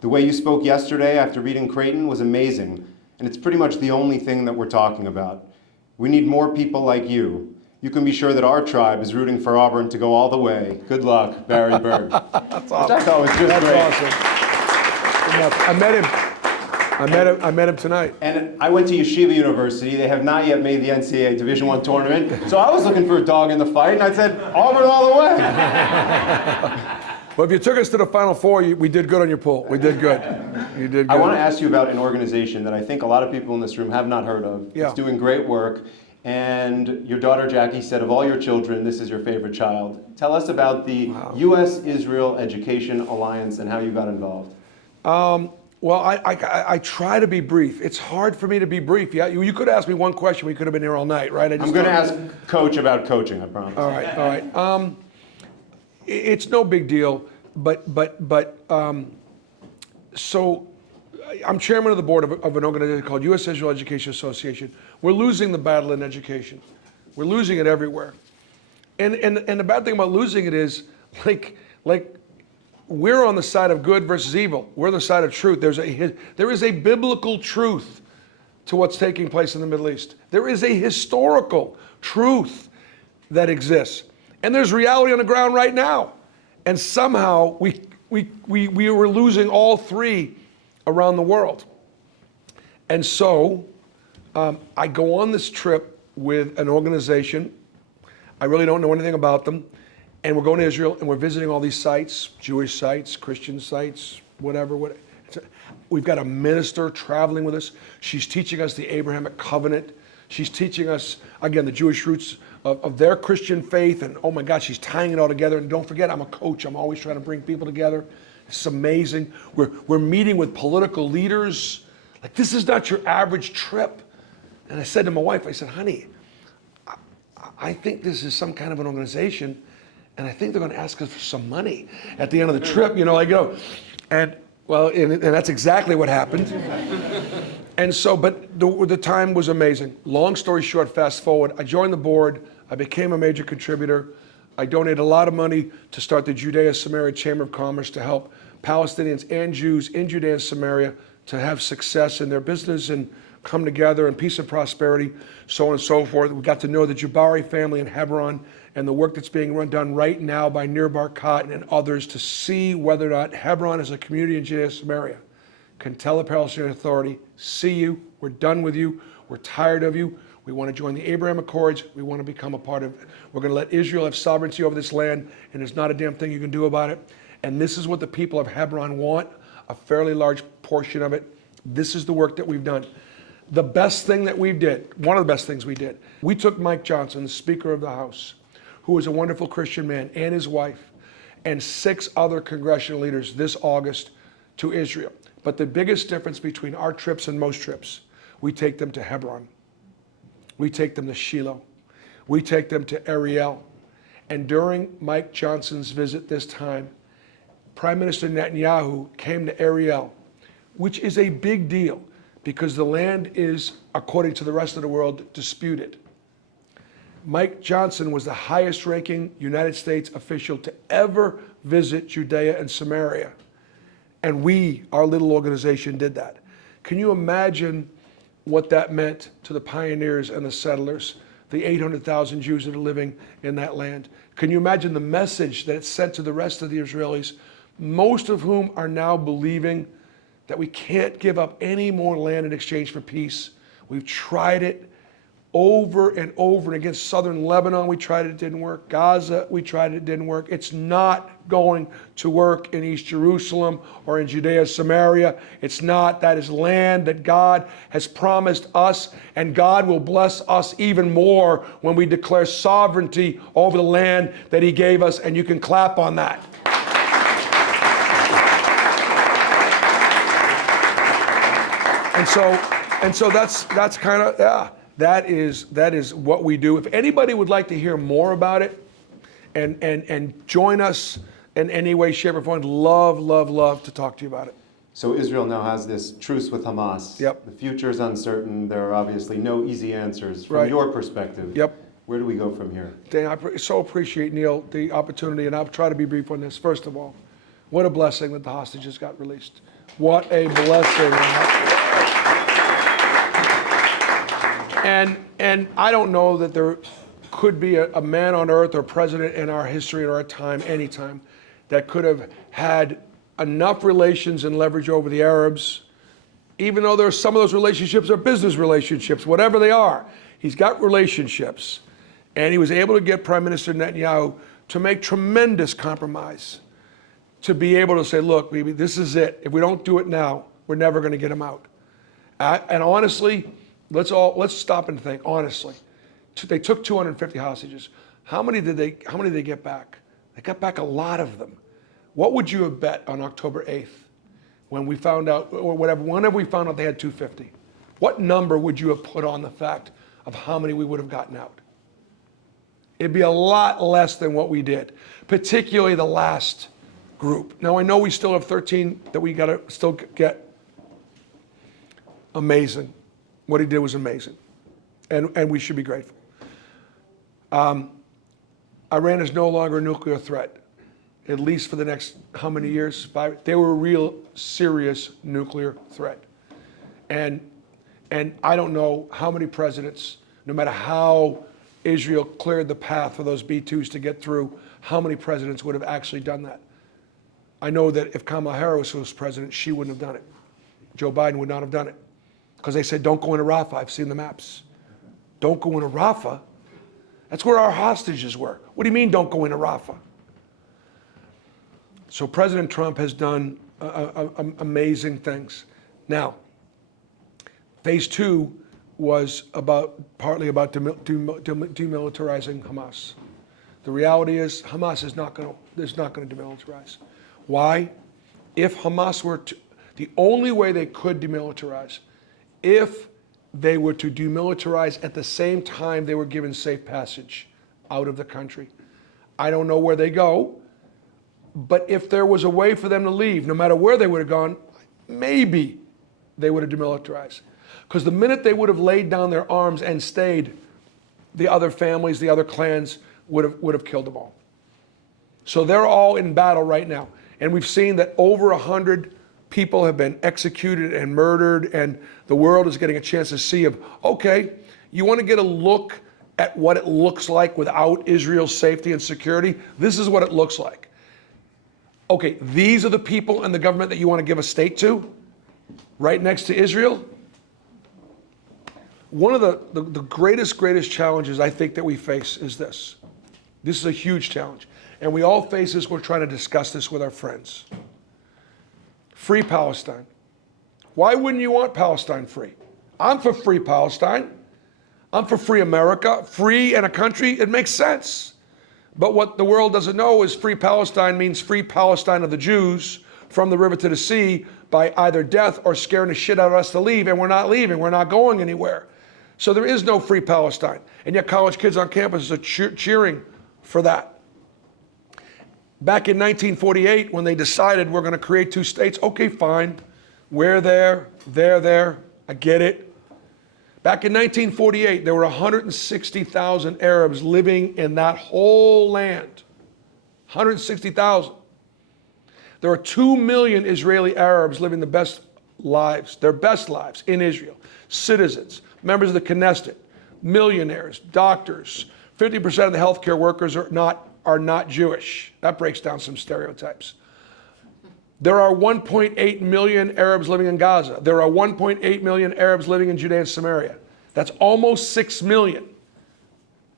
The way you spoke yesterday after reading Creighton was amazing, and it's pretty much the only thing that we're talking about. We need more people like you. You can be sure that our tribe is rooting for Auburn to go all the way. Good luck, Barry Berg. That's awesome. Which I thought was just That's great. Awesome. I met him tonight. And I went to Yeshiva University. They have not yet made the NCAA Division I tournament. So I was looking for a dog in the fight, and I said, Auburn all the way. Well, if you took us to the Final Four, we did good on your poll. We did good. You did good. I want to ask you about an organization that I think a lot of people in this room have not heard of. Yeah. It's doing great work. And your daughter, Jacqui, said of all your children, this is your favorite child. Tell us about the U.S.-Israel Education Alliance and how you got involved. Well, I try to be brief. It's hard for me to be brief. Yeah, you could ask me one question. We could have been here all night, right? I'm going to ask Coach about coaching, I promise. All right. It's no big deal, so I'm chairman of the board of an organization called U.S. Israel Education Association. We're losing the battle in education. We're losing it everywhere. And the bad thing about losing it is, like we're on the side of good versus evil. We're on the side of truth. There is a biblical truth to what's taking place in the Middle East. There is a historical truth that exists. And there's reality on the ground right now. And somehow we were losing all 3 around the world. And so I go on this trip with an organization. I really don't know anything about them. And we're going to Israel and we're visiting all these sites, Jewish sites, Christian sites, whatever. We've got a minister traveling with us. She's teaching us the Abrahamic covenant. She's teaching us, again, the Jewish roots of their Christian faith, and oh my God, she's tying it all together. And don't forget, I'm a coach. I'm always trying to bring people together. It's amazing. We're meeting with political leaders. Like, this is not your average trip. And I said to my wife, I said, honey, I think this is some kind of an organization, and I think they're going to ask us for some money at the end of the trip. And that's exactly what happened. And so, but the time was amazing. Long story short, fast forward, I joined the board. I became a major contributor. I donated a lot of money to start the Judea-Samaria Chamber of Commerce to help Palestinians and Jews in Judea and Samaria to have success in their business and come together in peace and prosperity, so on and so forth. We got to know the Jabari family in Hebron and the work that's being done right now by Nir Barkat and others to see whether or not Hebron as a community in Judea and Samaria can tell the Palestinian Authority, see you, we're done with you, we're tired of you, we want to join the Abraham Accords, we want to become a part of it. We're going to let Israel have sovereignty over this land, and there's not a damn thing you can do about it. And this is what the people of Hebron want, a fairly large portion of it. This is the work that we've done. The best thing that we did, one of the best things we did, we took Mike Johnson, the Speaker of the House, who was a wonderful Christian man, and his wife, and 6 other congressional leaders this August to Israel. But the biggest difference between our trips and most trips, we take them to Hebron. We take them to Shiloh. We take them to Ariel. And during Mike Johnson's visit this time, Prime Minister Netanyahu came to Ariel, which is a big deal because the land is, according to the rest of the world, disputed. Mike Johnson was the highest ranking United States official to ever visit Judea and Samaria. And we, our little organization, did that. Can you imagine what that meant to the pioneers and the settlers, the 800,000 Jews that are living in that land? Can you imagine the message that it sent to the rest of the Israelis, most of whom are now believing that we can't give up any more land in exchange for peace? We've tried it over and over, and against southern Lebanon, we tried it, didn't work. Gaza, we tried it, didn't work. It's not going to work in East Jerusalem or in Judea, Samaria. It's not. That is land that God has promised us, and God will bless us even more when we declare sovereignty over the land that He gave us, and you can clap on that. And so that's kind of, yeah. That is what we do. If anybody would like to hear more about it and join us in any way, shape, or form, love to talk to you about it. So Israel now has this truce with Hamas. Yep. The future is uncertain. There are obviously no easy answers from Right. your perspective. Yep. Where do we go from here? Dan, I so appreciate, Neil, the opportunity, and I'll try to be brief on this. First of all, what a blessing that the hostages got released. What a blessing. And I don't know that there could be a man on earth or president in our history, in our time, anytime, that could have had enough relations and leverage over the Arabs, even though there's some of those relationships are business relationships, whatever they are. He's got relationships. And he was able to get Prime Minister Netanyahu to make tremendous compromise, to be able to say, look, baby, this is it. If we don't do it now, we're never going to get him out. And honestly, let's stop and think, honestly. They took 250 hostages. How many did they get back? They got back a lot of them. What would you have bet on October 8th when we found out, or whatever, whenever we found out they had 250? What number would you have put on the fact of how many we would have gotten out? It'd be a lot less than what we did, particularly the last group. Now, I know we still have 13 that we got to still get. Amazing. What he did was amazing. And we should be grateful. Iran is no longer a nuclear threat, at least for the next how many years? 5. They were a real serious nuclear threat. And I don't know how many presidents, no matter how Israel cleared the path for those B-2s to get through, how many presidents would have actually done that? I know that if Kamala Harris was president, she wouldn't have done it. Joe Biden would not have done it. Because they said, don't go into Rafah. I've seen the maps. Don't go into Rafah? That's where our hostages were. What do you mean, don't go into Rafah? So President Trump has done amazing things. Now, phase 2 was partly about demilitarizing Hamas. The reality is Hamas is not going to demilitarize. Why? If Hamas were to, the only way they could demilitarize, if they were to demilitarize at the same time they were given safe passage out of the country. I don't know where they go, but if there was a way for them to leave, no matter where they would have gone, maybe they would have demilitarized. Because the minute they would have laid down their arms and stayed, the other families, the other clans would have killed them all. So they're all in battle right now. And we've seen that over 100 people have been executed and murdered, and the world is getting a chance to see okay, you want to get a look at what it looks like without Israel's safety and security? This is what it looks like. Okay, these are the people and the government that you want to give a state to, right next to Israel? One of the greatest challenges I think that we face is this. This is a huge challenge. And we all face this, we're trying to discuss this with our friends. Free Palestine. Why wouldn't you want Palestine free? I'm for free Palestine. I'm for free America. Free in a country, it makes sense. But what the world doesn't know is free Palestine means free Palestine of the Jews from the river to the sea by either death or scaring the shit out of us to leave, and we're not leaving, we're not going anywhere. So there is no free Palestine. And yet college kids on campus are cheering for that. Back in 1948, when they decided we're going to create 2 states, okay, fine. We're there, they're there, I get it. Back in 1948, there were 160,000 Arabs living in that whole land. 160,000. There are 2 million Israeli Arabs living their best lives in Israel. Citizens, members of the Knesset, millionaires, doctors. 50% of the healthcare workers are not Jewish. That breaks down some stereotypes. There are 1.8 million Arabs living in Gaza. There are 1.8 million Arabs living in Judea and Samaria. That's almost 6 million.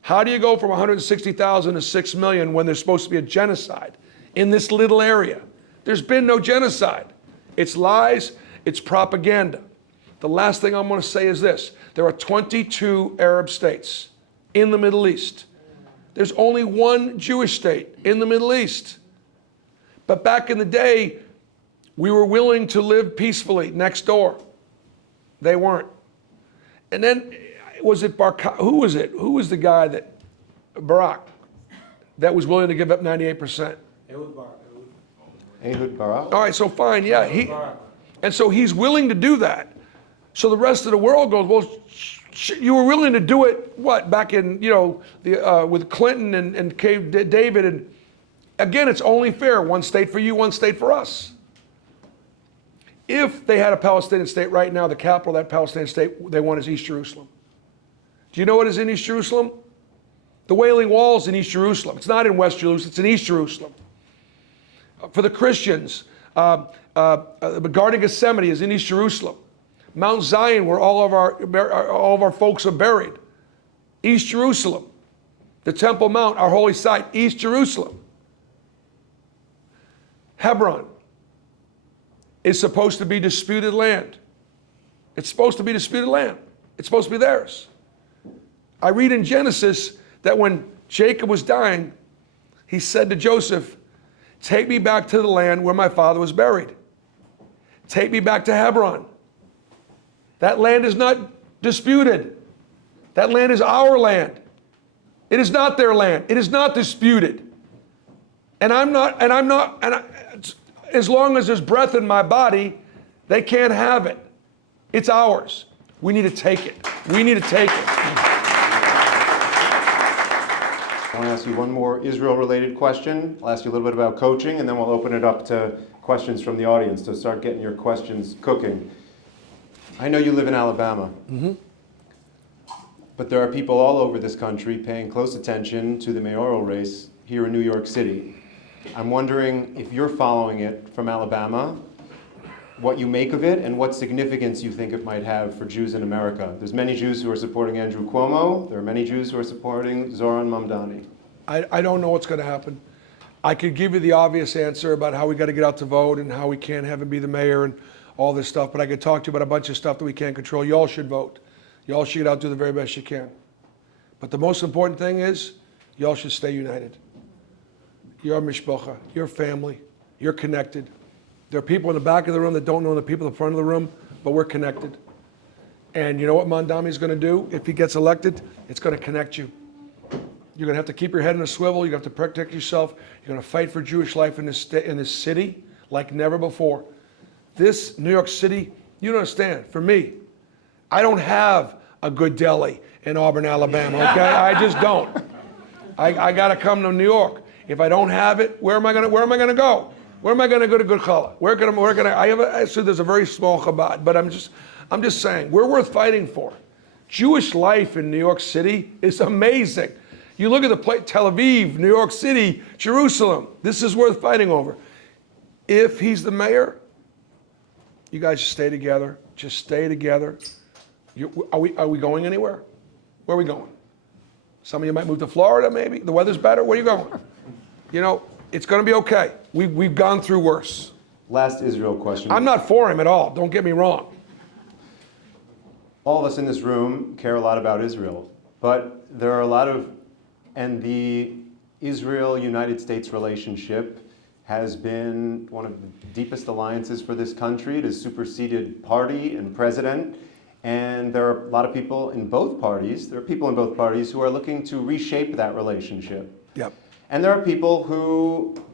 How do you go from 160,000 to 6 million when there's supposed to be a genocide in this little area? There's been no genocide. It's lies, it's propaganda. The last thing I'm going to say is this. There are 22 Arab states in the Middle East. There's only one Jewish state in the Middle East. But back in the day, we were willing to live peacefully next door. They weren't. And then, was it who was it? Who was the guy that, Barak, that was willing to give up 98%? Ehud Barak. All right, so fine, yeah. And so he's willing to do that. So the rest of the world goes, well, you were willing to do it, what, back in, with Clinton and David. And again, it's only fair. One state for you, one state for us. If they had a Palestinian state right now, the capital of that Palestinian state they want is East Jerusalem. Do you know what is in East Jerusalem? The Wailing Wall's in East Jerusalem. It's not in West Jerusalem, it's in East Jerusalem. For the Christians, the Garden of Gethsemane is in East Jerusalem. Mount Zion, where all of our folks are buried. East Jerusalem. The Temple Mount, our holy site, East Jerusalem. Hebron is supposed to be disputed land. It's supposed to be disputed land. It's supposed to be theirs. I read in Genesis that when Jacob was dying, he said to Joseph, take me back to the land where my father was buried. Take me back to Hebron. That land is not disputed. That land is our land. It is not their land. It is not disputed. And as long as there's breath in my body, they can't have it. It's ours. We need to take it. We need to take it. I want to ask you one more Israel-related question. I'll ask you a little bit about coaching, and then we'll open it up to questions from the audience. So start getting your questions cooking. I know you live in Alabama. Mm-hmm. But there are people all over this country paying close attention to the mayoral race here in New York City. I'm wondering if you're following it from Alabama, what you make of it, and what significance you think it might have for Jews in America. There's many Jews who are supporting Andrew Cuomo. There are many Jews who are supporting Zoran Mamdani. I don't know what's going to happen. I could give you the obvious answer about how we got to get out to vote and how we can't have him be the mayor and all this stuff, but I could talk to you about a bunch of stuff that we can't control. You all should vote. You all should get out and do the very best you can. But the most important thing is, you all should stay united. You're a mishpacha, you're family, you're connected. There are people in the back of the room that don't know the people in the front of the room, but we're connected. And you know what Mamdani is going to do if he gets elected? It's going to connect you. You're going to have to keep your head in a swivel. You're going to have to protect yourself. You're going to fight for Jewish life in this city like never before. This New York City, you don't understand. For me, I don't have a good deli in Auburn, Alabama, okay? I just don't. I got to come to New York. If I don't have it, where am I going to go? Where am I going to go to good challah? So there's a very small Chabad, but I'm just saying, we're worth fighting for. Jewish life in New York City is amazing. You look at the place, Tel Aviv, New York City, Jerusalem. This is worth fighting over. If he's the mayor, you guys stay together. Just stay together. Are we going anywhere? Where are we going? Some of you might move to Florida, maybe. The weather's better. Where are you going? You know, it's going to be okay. We've gone through worse. Last Israel question. I'm not for him at all. Don't get me wrong. All of us in this room care a lot about Israel, but there are a lot of, and the Israel-United States relationship has been one of the deepest alliances for this country. It has superseded party and president, and there are a lot of people in both parties. There are people in both parties who are looking to reshape that relationship. Yep. And there are people who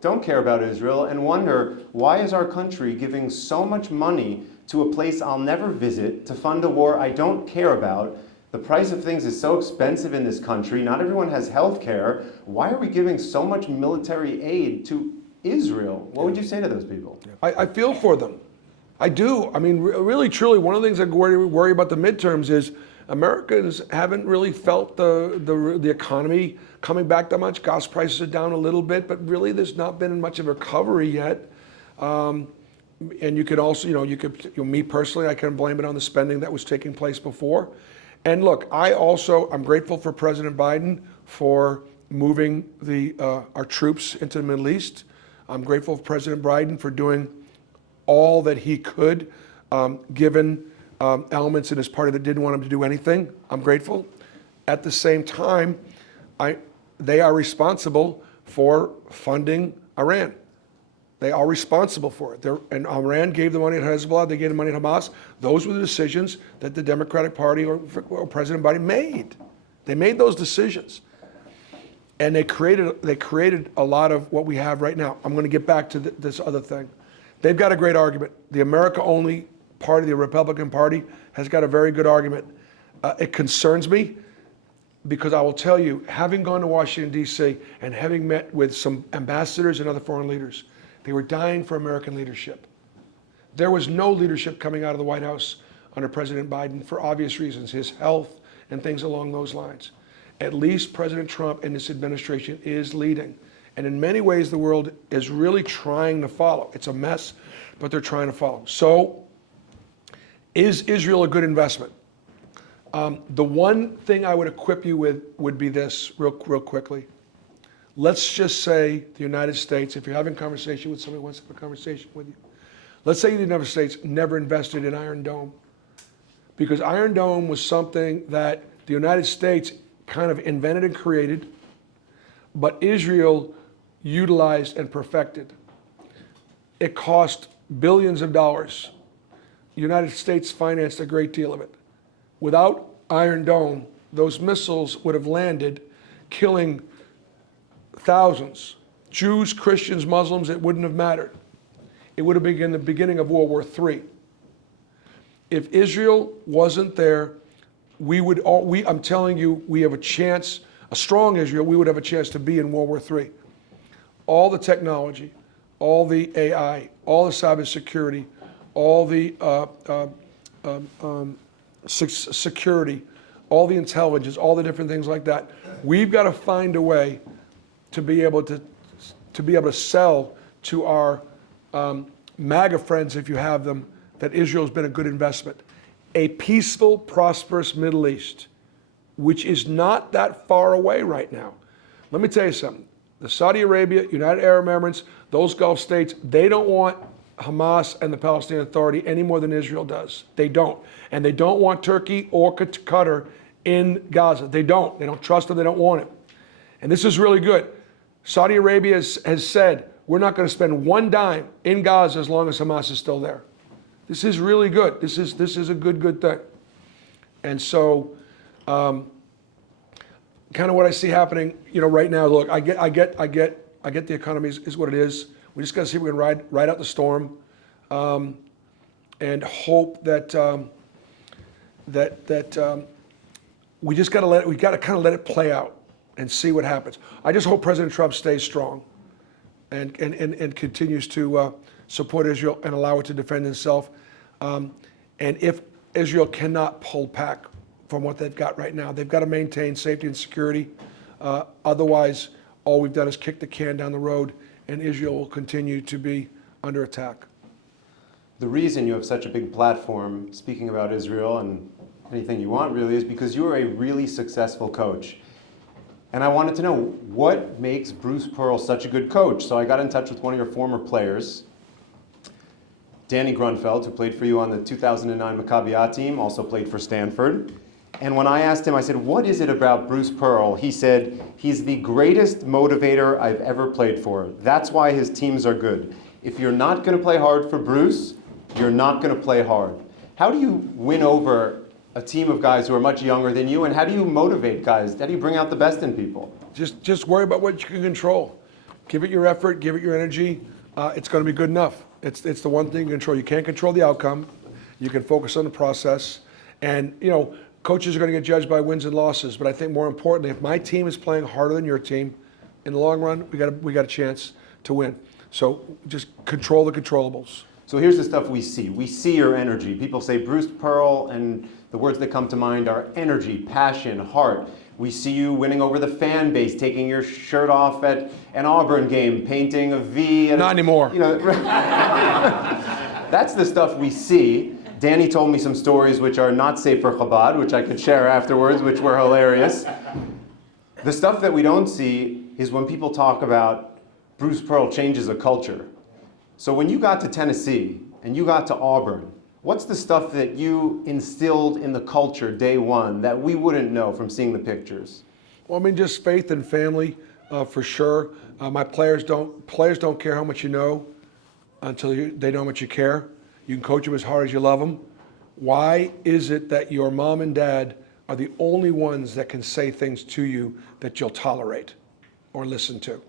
don't care about Israel and wonder, why is our country giving so much money to a place I'll never visit to fund a war I don't care about. The price of things is so expensive in this country. Not everyone has health care. Why are we giving so much military aid to Israel? What would you say to those people? I feel for them. I do. I mean, really, truly, one of the things I worry about the midterms is Americans haven't really felt the economy coming back that much. Gas prices are down a little bit, but really there's not been much of a recovery yet. And you could also, me personally, I can blame it on the spending that was taking place before. And look, I'm grateful for President Biden for moving our troops into the Middle East. I'm grateful for President Biden for doing all that he could, given elements in his party that didn't want him to do anything. I'm grateful. At the same time, they are responsible for funding Iran. They are responsible for it. And Iran gave the money to Hezbollah, they gave the money to Hamas. Those were the decisions that the Democratic Party or President Biden made. They made those decisions. And they created a lot of what we have right now. I'm going to get back to this other thing. They've got a great argument. The America-only party, the Republican Party, has got a very good argument. It concerns me because I will tell you, having gone to Washington, D.C., and having met with some ambassadors and other foreign leaders, they were dying for American leadership. There was no leadership coming out of the White House under President Biden for obvious reasons, his health and things along those lines. At least President Trump and this administration is leading. And in many ways, the world is really trying to follow. It's a mess, but they're trying to follow. So, is Israel a good investment? The one thing I would equip you with would be this, real quickly. Let's just say the United States, if you're having a conversation with somebody who wants to have a conversation with you, let's say the United States never invested in Iron Dome. Because Iron Dome was something that the United States kind of invented and created, but Israel utilized and perfected. It cost billions of dollars. The United States financed a great deal of it. Without Iron Dome, those missiles would have landed, killing thousands. Jews, Christians, Muslims, it wouldn't have mattered. It would have been the beginning of World War III. If Israel wasn't there, I'm telling you, we have a chance, a strong Israel, we would have a chance to be in World War III. All the technology, all the AI, all the cybersecurity, all the security, all the intelligence, all the different things like that. We've got to find a way to be able to sell to our MAGA friends, if you have them, that Israel's been a good investment. A peaceful, prosperous Middle East, which is not that far away right now. Let me tell you something. The Saudi Arabia, United Arab Emirates, those Gulf states, they don't want Hamas and the Palestinian Authority any more than Israel does. They don't. And they don't want Turkey or Qatar in Gaza. They don't. They don't trust them. They don't want it. And this is really good. Saudi Arabia has said, we're not going to spend one dime in Gaza as long as Hamas is still there. This is really good. This is a good thing. And so, kind of what I see happening, right now. Look, I get the economy is what it is. We just got to see if we can ride out the storm, and hope that we just got to kind of let it play out and see what happens. I just hope President Trump stays strong, and continues to support Israel and allow it to defend itself. And if Israel cannot pull back from what they've got right now, they've got to maintain safety and security. Otherwise, all we've done is kick the can down the road, and Israel will continue to be under attack. The reason you have such a big platform speaking about Israel and anything you want really is because you are a really successful coach. And I wanted to know what makes Bruce Pearl such a good coach. So I got in touch with one of your former players, Danny Grunfeld, who played for you on the 2009 Maccabi team, also played for Stanford. And when I asked him, I said, what is it about Bruce Pearl? He said, he's the greatest motivator I've ever played for. That's why his teams are good. If you're not going to play hard for Bruce, you're not going to play hard. How do you win over a team of guys who are much younger than you, and how do you motivate guys? How do you bring out the best in people? Just worry about what you can control. Give it your effort, give it your energy. It's going to be good enough. It's the one thing you control. You can't control the outcome. You can focus on the process. And, coaches are going to get judged by wins and losses. But I think more importantly, if my team is playing harder than your team, in the long run, we got a chance to win. So just control the controllables. So here's the stuff we see. We see your energy. People say Bruce Pearl, and the words that come to mind are energy, passion, heart. We see you winning over the fan base, taking your shirt off at an Auburn game, painting a V. Not anymore. That's the stuff we see. Danny told me some stories which are not safe for Chabad, which I could share afterwards, which were hilarious. The stuff that we don't see is when people talk about Bruce Pearl changes a culture. So when you got to Tennessee and you got to Auburn, what's the stuff that you instilled in the culture day one that we wouldn't know from seeing the pictures? Well, just faith and family, for sure. My players don't care how much you know until they know how much you care. You can coach them as hard as you love them. Why is it that your mom and dad are the only ones that can say things to you that you'll tolerate or listen to?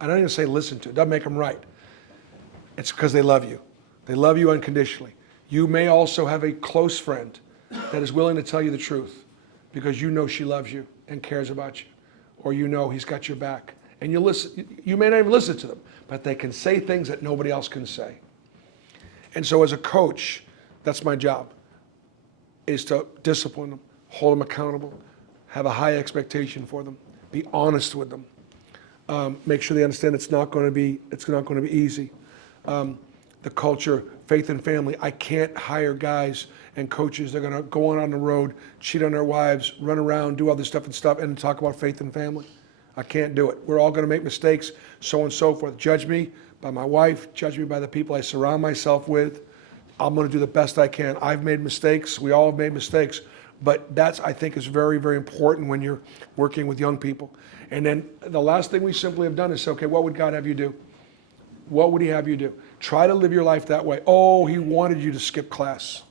I don't even say listen to. It doesn't make them right. It's because they love you. They love you unconditionally. You may also have a close friend that is willing to tell you the truth because you know she loves you and cares about you, or you know he's got your back. And you listen. You may not even listen to them, but they can say things that nobody else can say. And so as a coach, that's my job, is to discipline them, hold them accountable, have a high expectation for them, be honest with them, make sure they understand it's not going to be easy. The culture, faith and family. I can't hire guys and coaches that are going to go on the road, cheat on their wives, run around, do all this stuff, and talk about faith and family. I can't do it. We're all going to make mistakes, so on and so forth. Judge me by my wife, judge me by the people I surround myself with. I'm going to do the best I can. I've made mistakes. We all have made mistakes. But that's, I think, is very, very important when you're working with young people. And then the last thing we simply have done is say, okay, what would God have you do? What would he have you do? Try to live your life that way. Oh, he wanted you to skip class.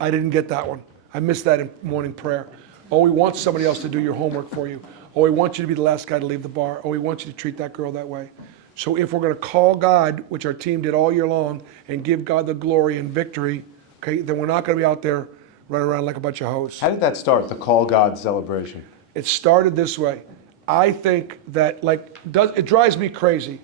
I didn't get that one. I missed that in morning prayer. Oh, he wants somebody else to do your homework for you. Oh, he wants you to be the last guy to leave the bar. Oh, he wants you to treat that girl that way. So if we're going to call God, which our team did all year long, and give God the glory and victory, okay, then we're not going to be out there running around like a bunch of hoes. How did that start, the Call God celebration? It started this way. I think that, it drives me crazy.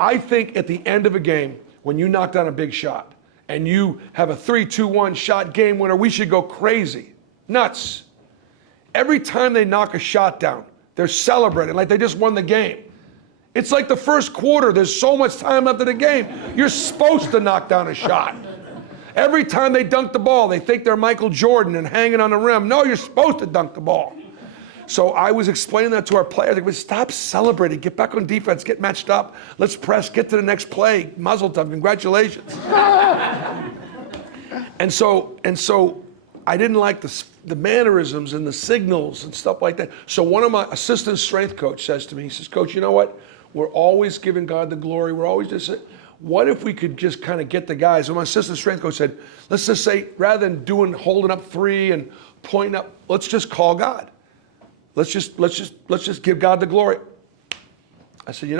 I think at the end of a game, when you knock down a big shot, and you have a 3-2-1 shot game winner, we should go crazy. Nuts. Every time they knock a shot down, they're celebrating like they just won the game. It's like the first quarter, there's so much time left in the game. You're supposed to knock down a shot. Every time they dunk the ball, they think they're Michael Jordan and hanging on the rim. No, you're supposed to dunk the ball. So I was explaining that to our players. Like, stop celebrating, get back on defense, get matched up. Let's press, get to the next play. Mazel tov, congratulations. And so I didn't like the mannerisms and the signals and stuff like that. So one of my assistant strength coach says to me, he says, Coach, you know what? We're always giving God the glory. We're always just, what if we could just kind of get the guys? And my assistant strength coach said, let's just say, rather than holding up three and pointing up, let's just call God. Let's just give God the glory. I said,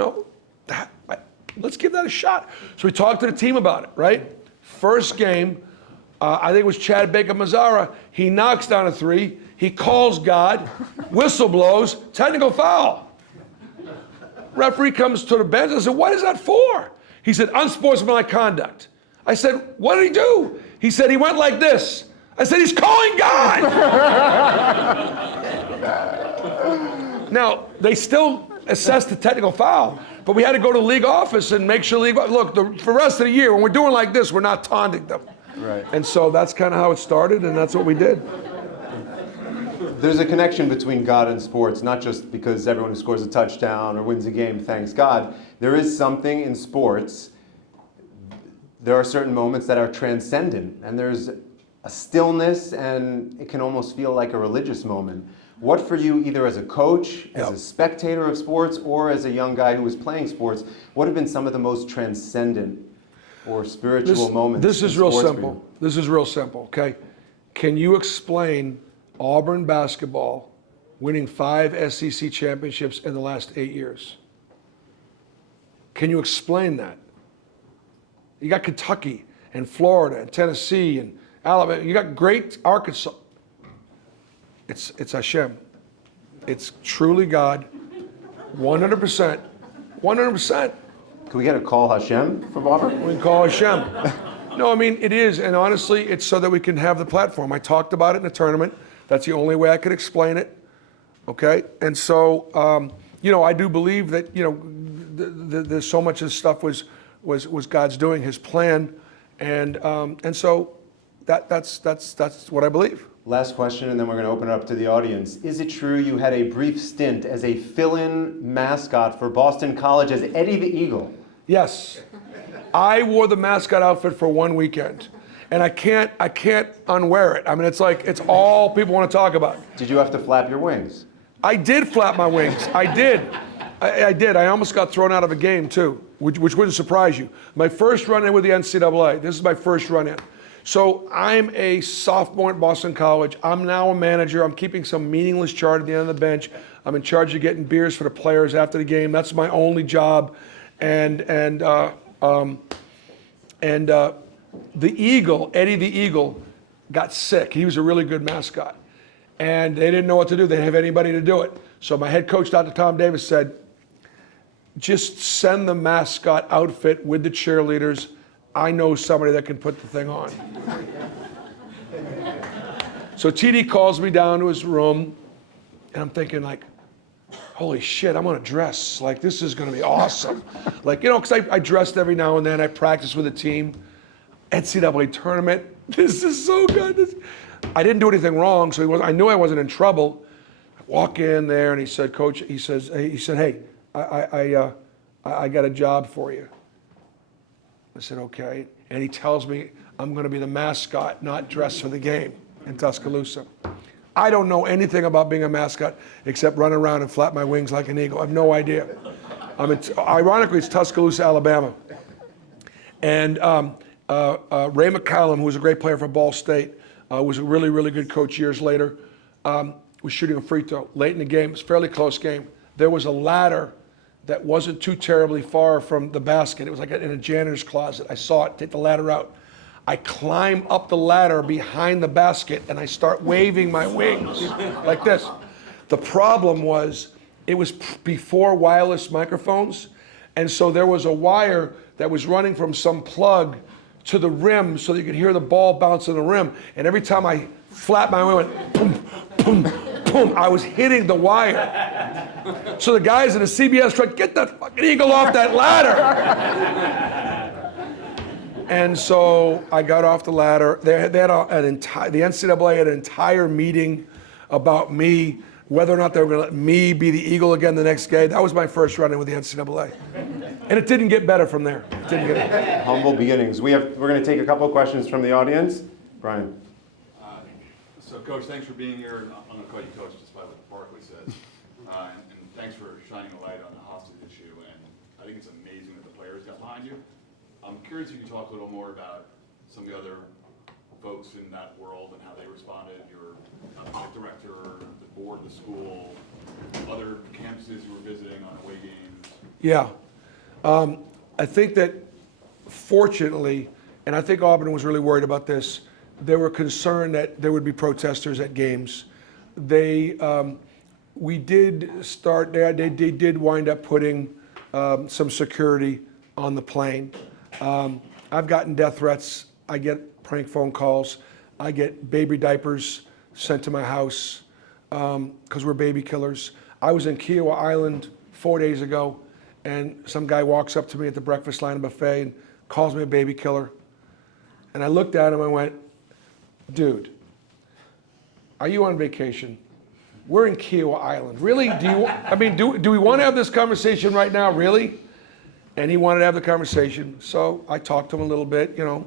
let's give that a shot. So we talked to the team about it, right? First game, I think it was Chad Baker-Mazzara. He knocks down a three. He calls God, whistle blows, technical foul. Referee comes to the bench. I said, what is that for? He said, unsportsmanlike conduct. I said, what did he do? He said, he went like this. I said, he's calling God. Now, they still assessed the technical foul, but we had to go to the league office and make sure look, for the rest of the year, when we're doing like this, we're not taunting them. Right. And so that's kind of how it started, and that's what we did. There's a connection between God and sports, not just because everyone who scores a touchdown or wins a game thanks God. There is something in sports, there are certain moments that are transcendent, and there's a stillness, and it can almost feel like a religious moment. What for you, either as a coach, as a spectator of sports, or as a young guy who was playing sports, what have been some of the most transcendent or spiritual moments? This is real simple. This is real simple, okay? Can you explain Auburn basketball winning 5 SEC championships in the last 8 years? Can you explain that? You got Kentucky and Florida and Tennessee Alabama. You got great Arkansas. It's Hashem. It's truly God. 100%. 100%. Can we get a call Hashem from Auburn? We can call Hashem. No, I mean, it is. And honestly, it's so that we can have the platform. I talked about it in the tournament. That's the only way I could explain it. Okay? And so, I do believe that, there's so much of this stuff was God's doing, his plan. And so that's what I believe. Last question, and then we're going to open it up to the audience. Is it true you had a brief stint as a fill-in mascot for Boston College as Eddie the Eagle? Yes. I wore the mascot outfit for one weekend. And I can't unwear it. I mean, it's all people want to talk about. Did you have to flap your wings? I did flap my wings. I did. I did. I almost got thrown out of a game, too, which wouldn't surprise you. My first run-in with the NCAA. This is my first run-in. So I'm a sophomore at Boston College. I'm now a manager. I'm keeping some meaningless chart at the end of the bench. I'm in charge of getting beers for the players after the game. That's my only job. And the Eagle, Eddie the Eagle, got sick. He was a really good mascot. And they didn't know what to do. They didn't have anybody to do it. So my head coach, Dr. Tom Davis, said, just send the mascot outfit with the cheerleaders. I know somebody that can put the thing on. So TD calls me down to his room, and I'm thinking holy shit, I'm gonna dress. This is gonna be awesome. Because I dressed every now and then. I practiced with a team. NCAA tournament. This is so good. I didn't do anything wrong, so I knew I wasn't in trouble. I walk in there, and he said, Coach, he said, hey, I got a job for you. I said, okay. And he tells me I'm going to be the mascot, not dress for the game in Tuscaloosa. I don't know anything about being a mascot except run around and flap my wings like an eagle. I have no idea. Ironically, it's Tuscaloosa, Alabama. And Ray McCallum, who was a great player for Ball State, was a really, really good coach years later, was shooting a free throw late in the game. It was a fairly close game. There was a ladder that wasn't too terribly far from the basket. It was in a janitor's closet. I saw it, take the ladder out. I climb up the ladder behind the basket and I start waving my wings like this. The problem was, it was before wireless microphones. And so there was a wire that was running from some plug to the rim so that you could hear the ball bounce on the rim. And every time I flapped my wing, it went boom, boom, boom. I was hitting the wire. So the guys in the CBS tried, get that fucking eagle off that ladder. And so I got off the ladder. They had the NCAA had an entire meeting about me, whether or not they were going to let me be the eagle again the next day. That was my first run-in with the NCAA. And it didn't get better from there. It didn't get better. Humble beginnings. We're going to take a couple of questions from the audience. Brian. So, Coach, thanks for being here. I'm going to call you Coach despite what Barkley says. And thanks for shining a light on the hostage issue. And I think it's amazing that the players got behind you. I'm curious if you can talk a little more about some of the other folks in that world and how they responded. Your athletic director, the board of the school, other campuses you were visiting on away games. Yeah. I think that fortunately, and I think Auburn was really worried about this, they were concerned that there would be protesters at games. They did wind up putting some security on the plane. I've gotten death threats. I get prank phone calls. I get baby diapers sent to my house because we're baby killers. I was in Kiowa Island 4 days ago, and some guy walks up to me at the breakfast line buffet and calls me a baby killer. And I looked at him and went, dude, are you on vacation? We're in Kiowa Island. Really? Do we want to have this conversation right now? Really? And he wanted to have the conversation. So I talked to him a little bit, and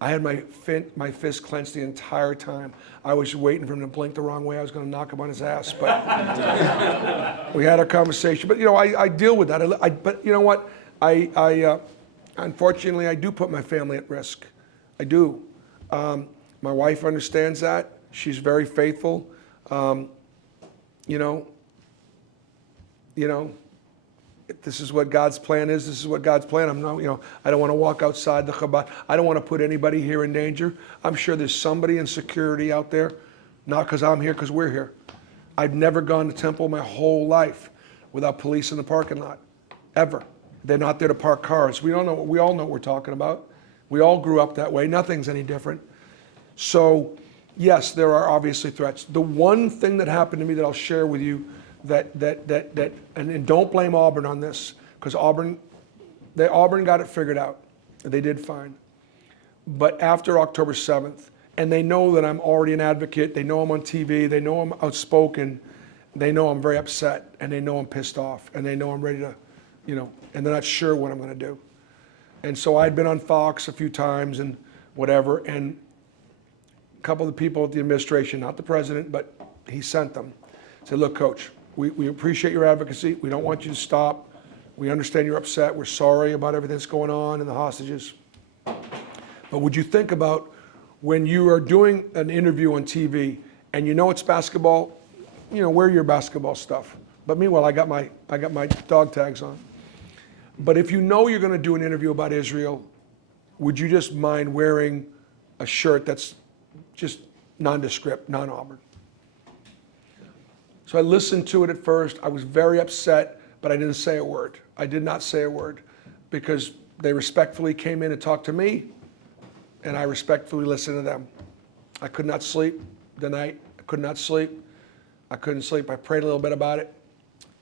I had my fist clenched the entire time. I was waiting for him to blink the wrong way. I was going to knock him on his ass, but we had a conversation. But I deal with that. But you know what? Unfortunately, I do put my family at risk. I do. My wife understands that. She's very faithful. this is what God's plan is. This is what God's plan. I'm not, I don't want to walk outside the Chabad. I don't want to put anybody here in danger. I'm sure there's somebody in security out there, not because I'm here, because we're here. I've never gone to temple my whole life without police in the parking lot, ever. They're not there to park cars. We all know what we're talking about. We all grew up that way. Nothing's any different. So, yes, there are obviously threats. The one thing that happened to me that I'll share with you and don't blame Auburn on this, because Auburn got it figured out. They did fine. But after October 7th, and they know that I'm already an advocate, they know I'm on TV, they know I'm outspoken, they know I'm very upset, and they know I'm pissed off, and they know I'm ready to, and they're not sure what I'm going to do. And so I'd been on Fox a few times and whatever, and a couple of the people at the administration, not the president, but he sent them, said, look, Coach, we appreciate your advocacy. We don't want you to stop. We understand you're upset. We're sorry about everything that's going on and the hostages. But would you think about when you are doing an interview on TV and it's basketball, wear your basketball stuff. But meanwhile, I got my dog tags on. But if you're going to do an interview about Israel, would you just mind wearing a shirt that's just nondescript, non-Auburn? So I listened to it at first. I was very upset, but I didn't say a word. I did not say a word because they respectfully came in and talked to me, and I respectfully listened to them. I could not sleep the night. I could not sleep. I couldn't sleep. I prayed a little bit about it.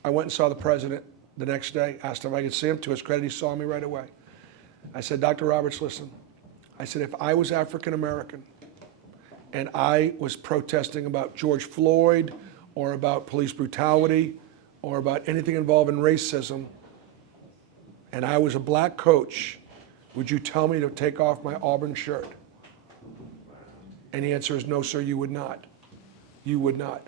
I went and saw the president the next day, asked him if I could see him. To his credit, he saw me right away. I said, Dr. Roberts, listen. I said, if I was African American and I was protesting about George Floyd or about police brutality or about anything involving racism, and I was a black coach, would you tell me to take off my Auburn shirt? And the answer is no, sir, you would not. You would not.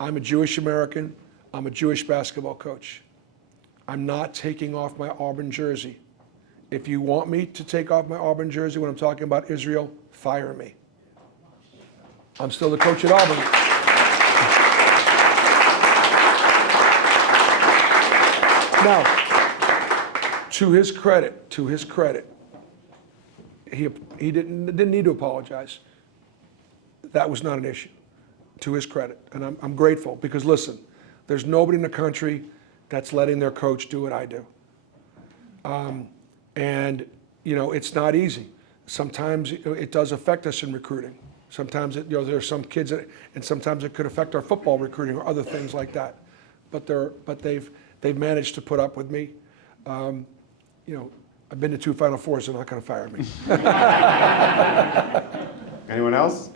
I'm a Jewish American. I'm a Jewish basketball coach. I'm not taking off my Auburn jersey. If you want me to take off my Auburn jersey when I'm talking about Israel, fire me. I'm still the coach at Auburn. Now, to his credit, he didn't need to apologize. That was not an issue, to his credit. And I'm grateful because, listen, there's nobody in the country that's letting their coach do what I do. It's not easy. Sometimes it does affect us in recruiting. Sometimes there are some kids and sometimes it could affect our football recruiting or other things like that. But they've managed to put up with me. I've been to 2 Final Fours, so they're not going to fire me. Anyone else?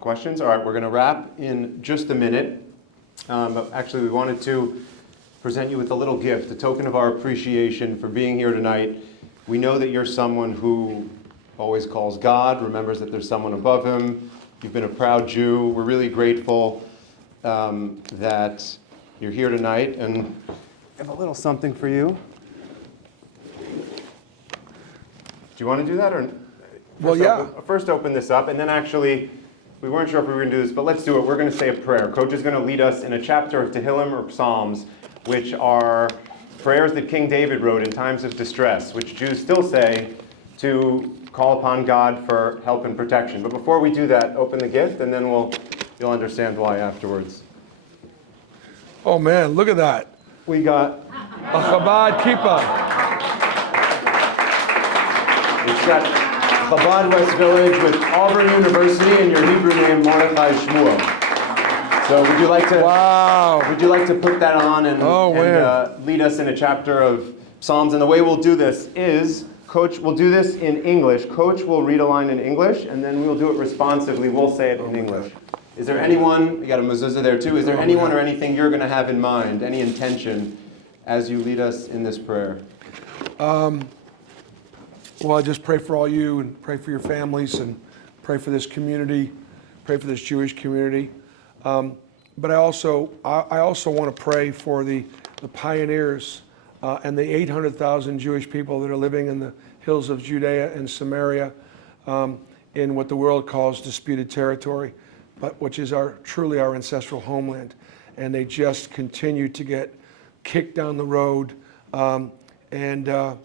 Questions? All right, we're going to wrap in just a minute. But actually, we wanted to present you with a little gift, a token of our appreciation for being here tonight. We know that you're someone who always calls God, remembers that there's someone above him. You've been a proud Jew. We're really grateful that you're here tonight, and I have a little something for you. Do you want to do that, or? Well, yeah. First open this up, and then actually, we weren't sure if we were going to do this, but let's do it. We're going to say a prayer. Coach is going to lead us in a chapter of Tehillim or Psalms, which are prayers that King David wrote in times of distress, which Jews still say to call upon God for help and protection. But before we do that, open the gift, and then you'll understand why afterwards. Oh man, look at that. We got a Chabad kippah. It's got Chabad West Village with Auburn University and your Hebrew name Mordechai Shmuel. So would you like to? Wow. Would you like to put that on and lead us in a chapter of Psalms? And the way we'll do this is, Coach will do this in English. Coach will read a line in English, and then we'll do it responsively. We'll say it in English. Is there anyone? We got a mezuzah there too. Is there anyone or anything you're going to have in mind? Any intention as you lead us in this prayer? Well, I just pray for all you and pray for your families and pray for this community, pray for this Jewish community. But I also want to pray for the pioneers and the 800,000 Jewish people that are living in the hills of Judea and Samaria in what the world calls disputed territory, but which is truly our ancestral homeland. and they just continue to get kicked down the road. And I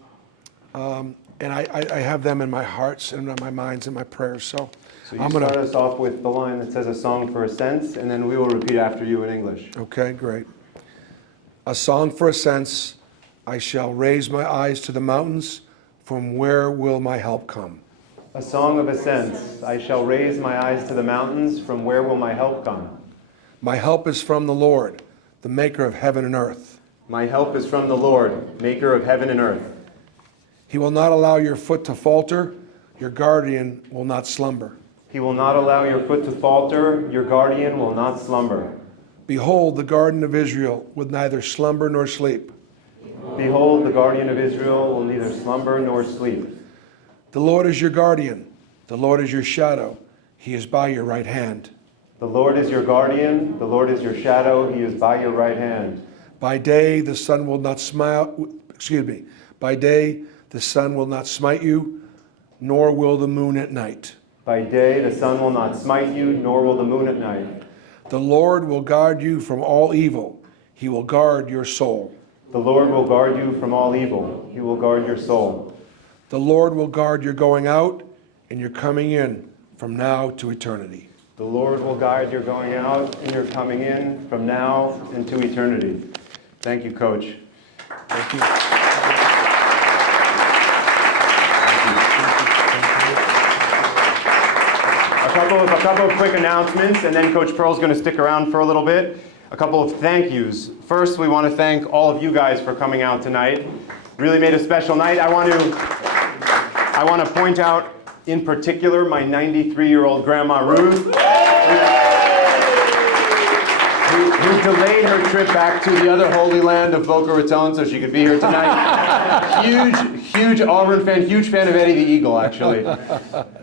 have them in my hearts and in my minds and my prayers. So you start us off with the line that says "A song for a sense," and then we will repeat after you in English. Okay, great. A song for a sense. I shall raise my eyes to the mountains. From where will my help come? A song of ascents. I shall raise my eyes to the mountains. From where will my help come? My help is from the Lord, the maker of heaven and earth. My help is from the Lord, maker of heaven and earth. He will not allow your foot to falter. Your guardian will not slumber. He will not allow your foot to falter. Your guardian will not slumber. Behold, the garden of Israel will neither slumber nor sleep. Behold, the guardian of Israel will neither slumber nor sleep. The Lord is your guardian. The Lord is your shadow. He is by your right hand. The Lord is your guardian. The Lord is your shadow. He is by your right hand. By day the sun will not By day the sun will not smite you, nor will the moon at night. By day the sun will not smite you, nor will the moon at night. The Lord will guard you from all evil. He will guard your soul. The Lord will guard you from all evil. He will guard your soul. The Lord will guard your going out and your coming in from now to eternity. The Lord will guide your going out and your coming in from now into eternity. Thank you, Coach. Thank you. A couple of quick announcements, and then Coach Pearl's going to stick around for a little bit. A couple of thank yous. First, we want to thank all of you guys for coming out tonight. Really made a special night. I want to point out in particular my 93-year-old grandma Ruth, who delayed her trip back to the other holy land of Boca Raton so she could be here tonight. Huge Auburn fan, huge fan of Eddie the Eagle, actually.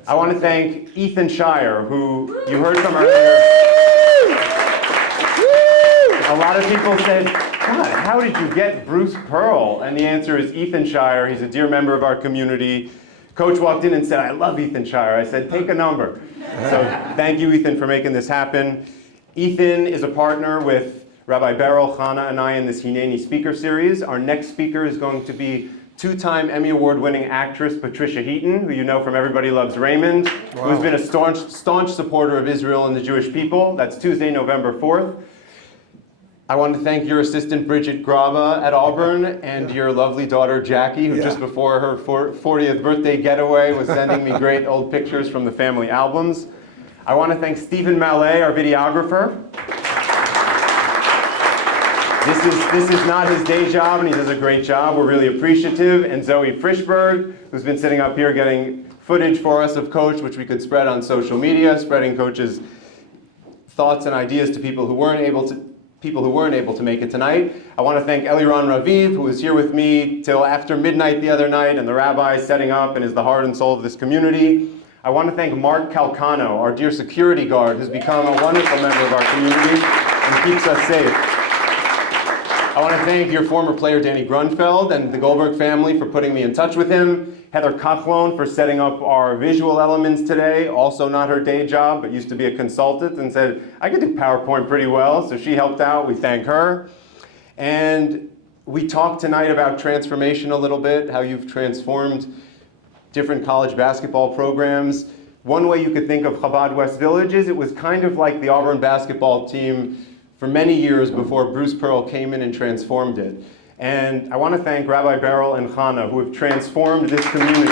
I want to thank Ethan Shire, who you heard from earlier. A lot of people said, God, how did you get Bruce Pearl? And the answer is Ethan Shire. He's a dear member of our community. Coach walked in and said, I love Ethan Shire. I said, take a number. So thank you, Ethan, for making this happen. Ethan is a partner with Rabbi Berel, Chana, and I in this Hineni speaker series. Our next speaker is going to be two-time Emmy Award-winning actress Patricia Heaton, who you know from Everybody Loves Raymond, who's been a staunch supporter of Israel and the Jewish people. That's Tuesday, November 4th. I want to thank your assistant, Bridget Graba at Auburn, and your lovely daughter, Jacqui, who just before her 40th birthday getaway was sending me great old pictures from the family albums. I want to thank Steeven Mallet, our videographer. This is not his day job, and he does a great job. We're really appreciative. And Zoe Frishberg, who's been sitting up here getting footage for us of Coach, which we could spread on social media, spreading Coach's thoughts and ideas to people who weren't able to make it tonight. I want to thank Eliran Raviv, who was here with me till after midnight the other night, and the Rabbi setting up and is the heart and soul of this community. I want to thank Mark Calcano, our dear security guard, who's become a wonderful member of our community and keeps us safe. I want to thank your former player Danny Grunfeld and the Goldberg family for putting me in touch with him. Heather Kachlon for setting up our visual elements today, also not her day job, but used to be a consultant and said, I could do PowerPoint pretty well, so she helped out. We thank her. And we talked tonight about transformation a little bit, how you've transformed different college basketball programs. One way you could think of Chabad West Village is it was kind of like the Auburn basketball team for many years before Bruce Pearl came in and transformed it. And I want to thank Rabbi Berel and Chana, who have transformed this community.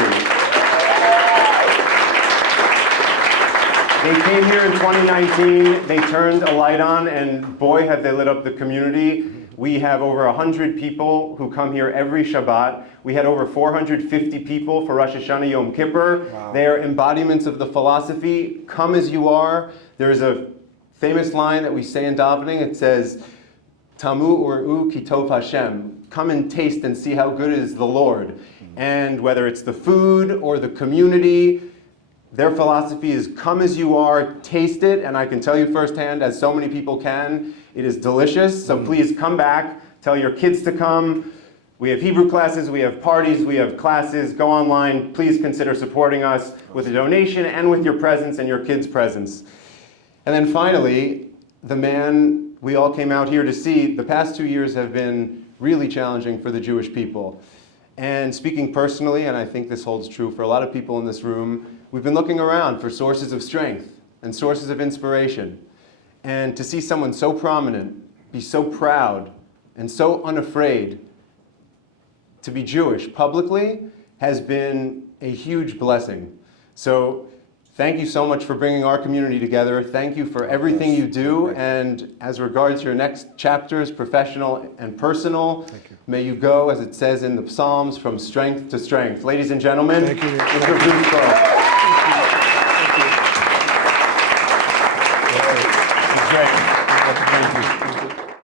They came here in 2019, they turned a light on, and boy, have they lit up the community. We have over 100 people who come here every Shabbat. We had over 450 people for Rosh Hashanah Yom Kippur. Wow. They are embodiments of the philosophy, come as you are. There's a famous line that we say in davening. It says, Tamu ur'u ki tov Hashem. Come and taste and see how good is the Lord. And whether it's the food or the community, their philosophy is come as you are, taste it, and I can tell you firsthand, as so many people can, it is delicious. So please come back, tell your kids to come. We have Hebrew classes, we have parties, we have classes. Go online. Please consider supporting us with a donation and with your presence and your kids' presence. And then finally, the man we all came out here to see, the past 2 years have been really challenging for the Jewish people. And speaking personally, and I think this holds true for a lot of people in this room, we've been looking around for sources of strength and sources of inspiration. And to see someone so prominent, be so proud, and so unafraid to be Jewish publicly has been a huge blessing. So thank you so much for bringing our community together. Thank you for everything you do. And as regards your next chapters, professional and personal, may you go, as it says in the Psalms, from strength to strength. Ladies and gentlemen, Thank you. Mr. Frishberg. Thank you.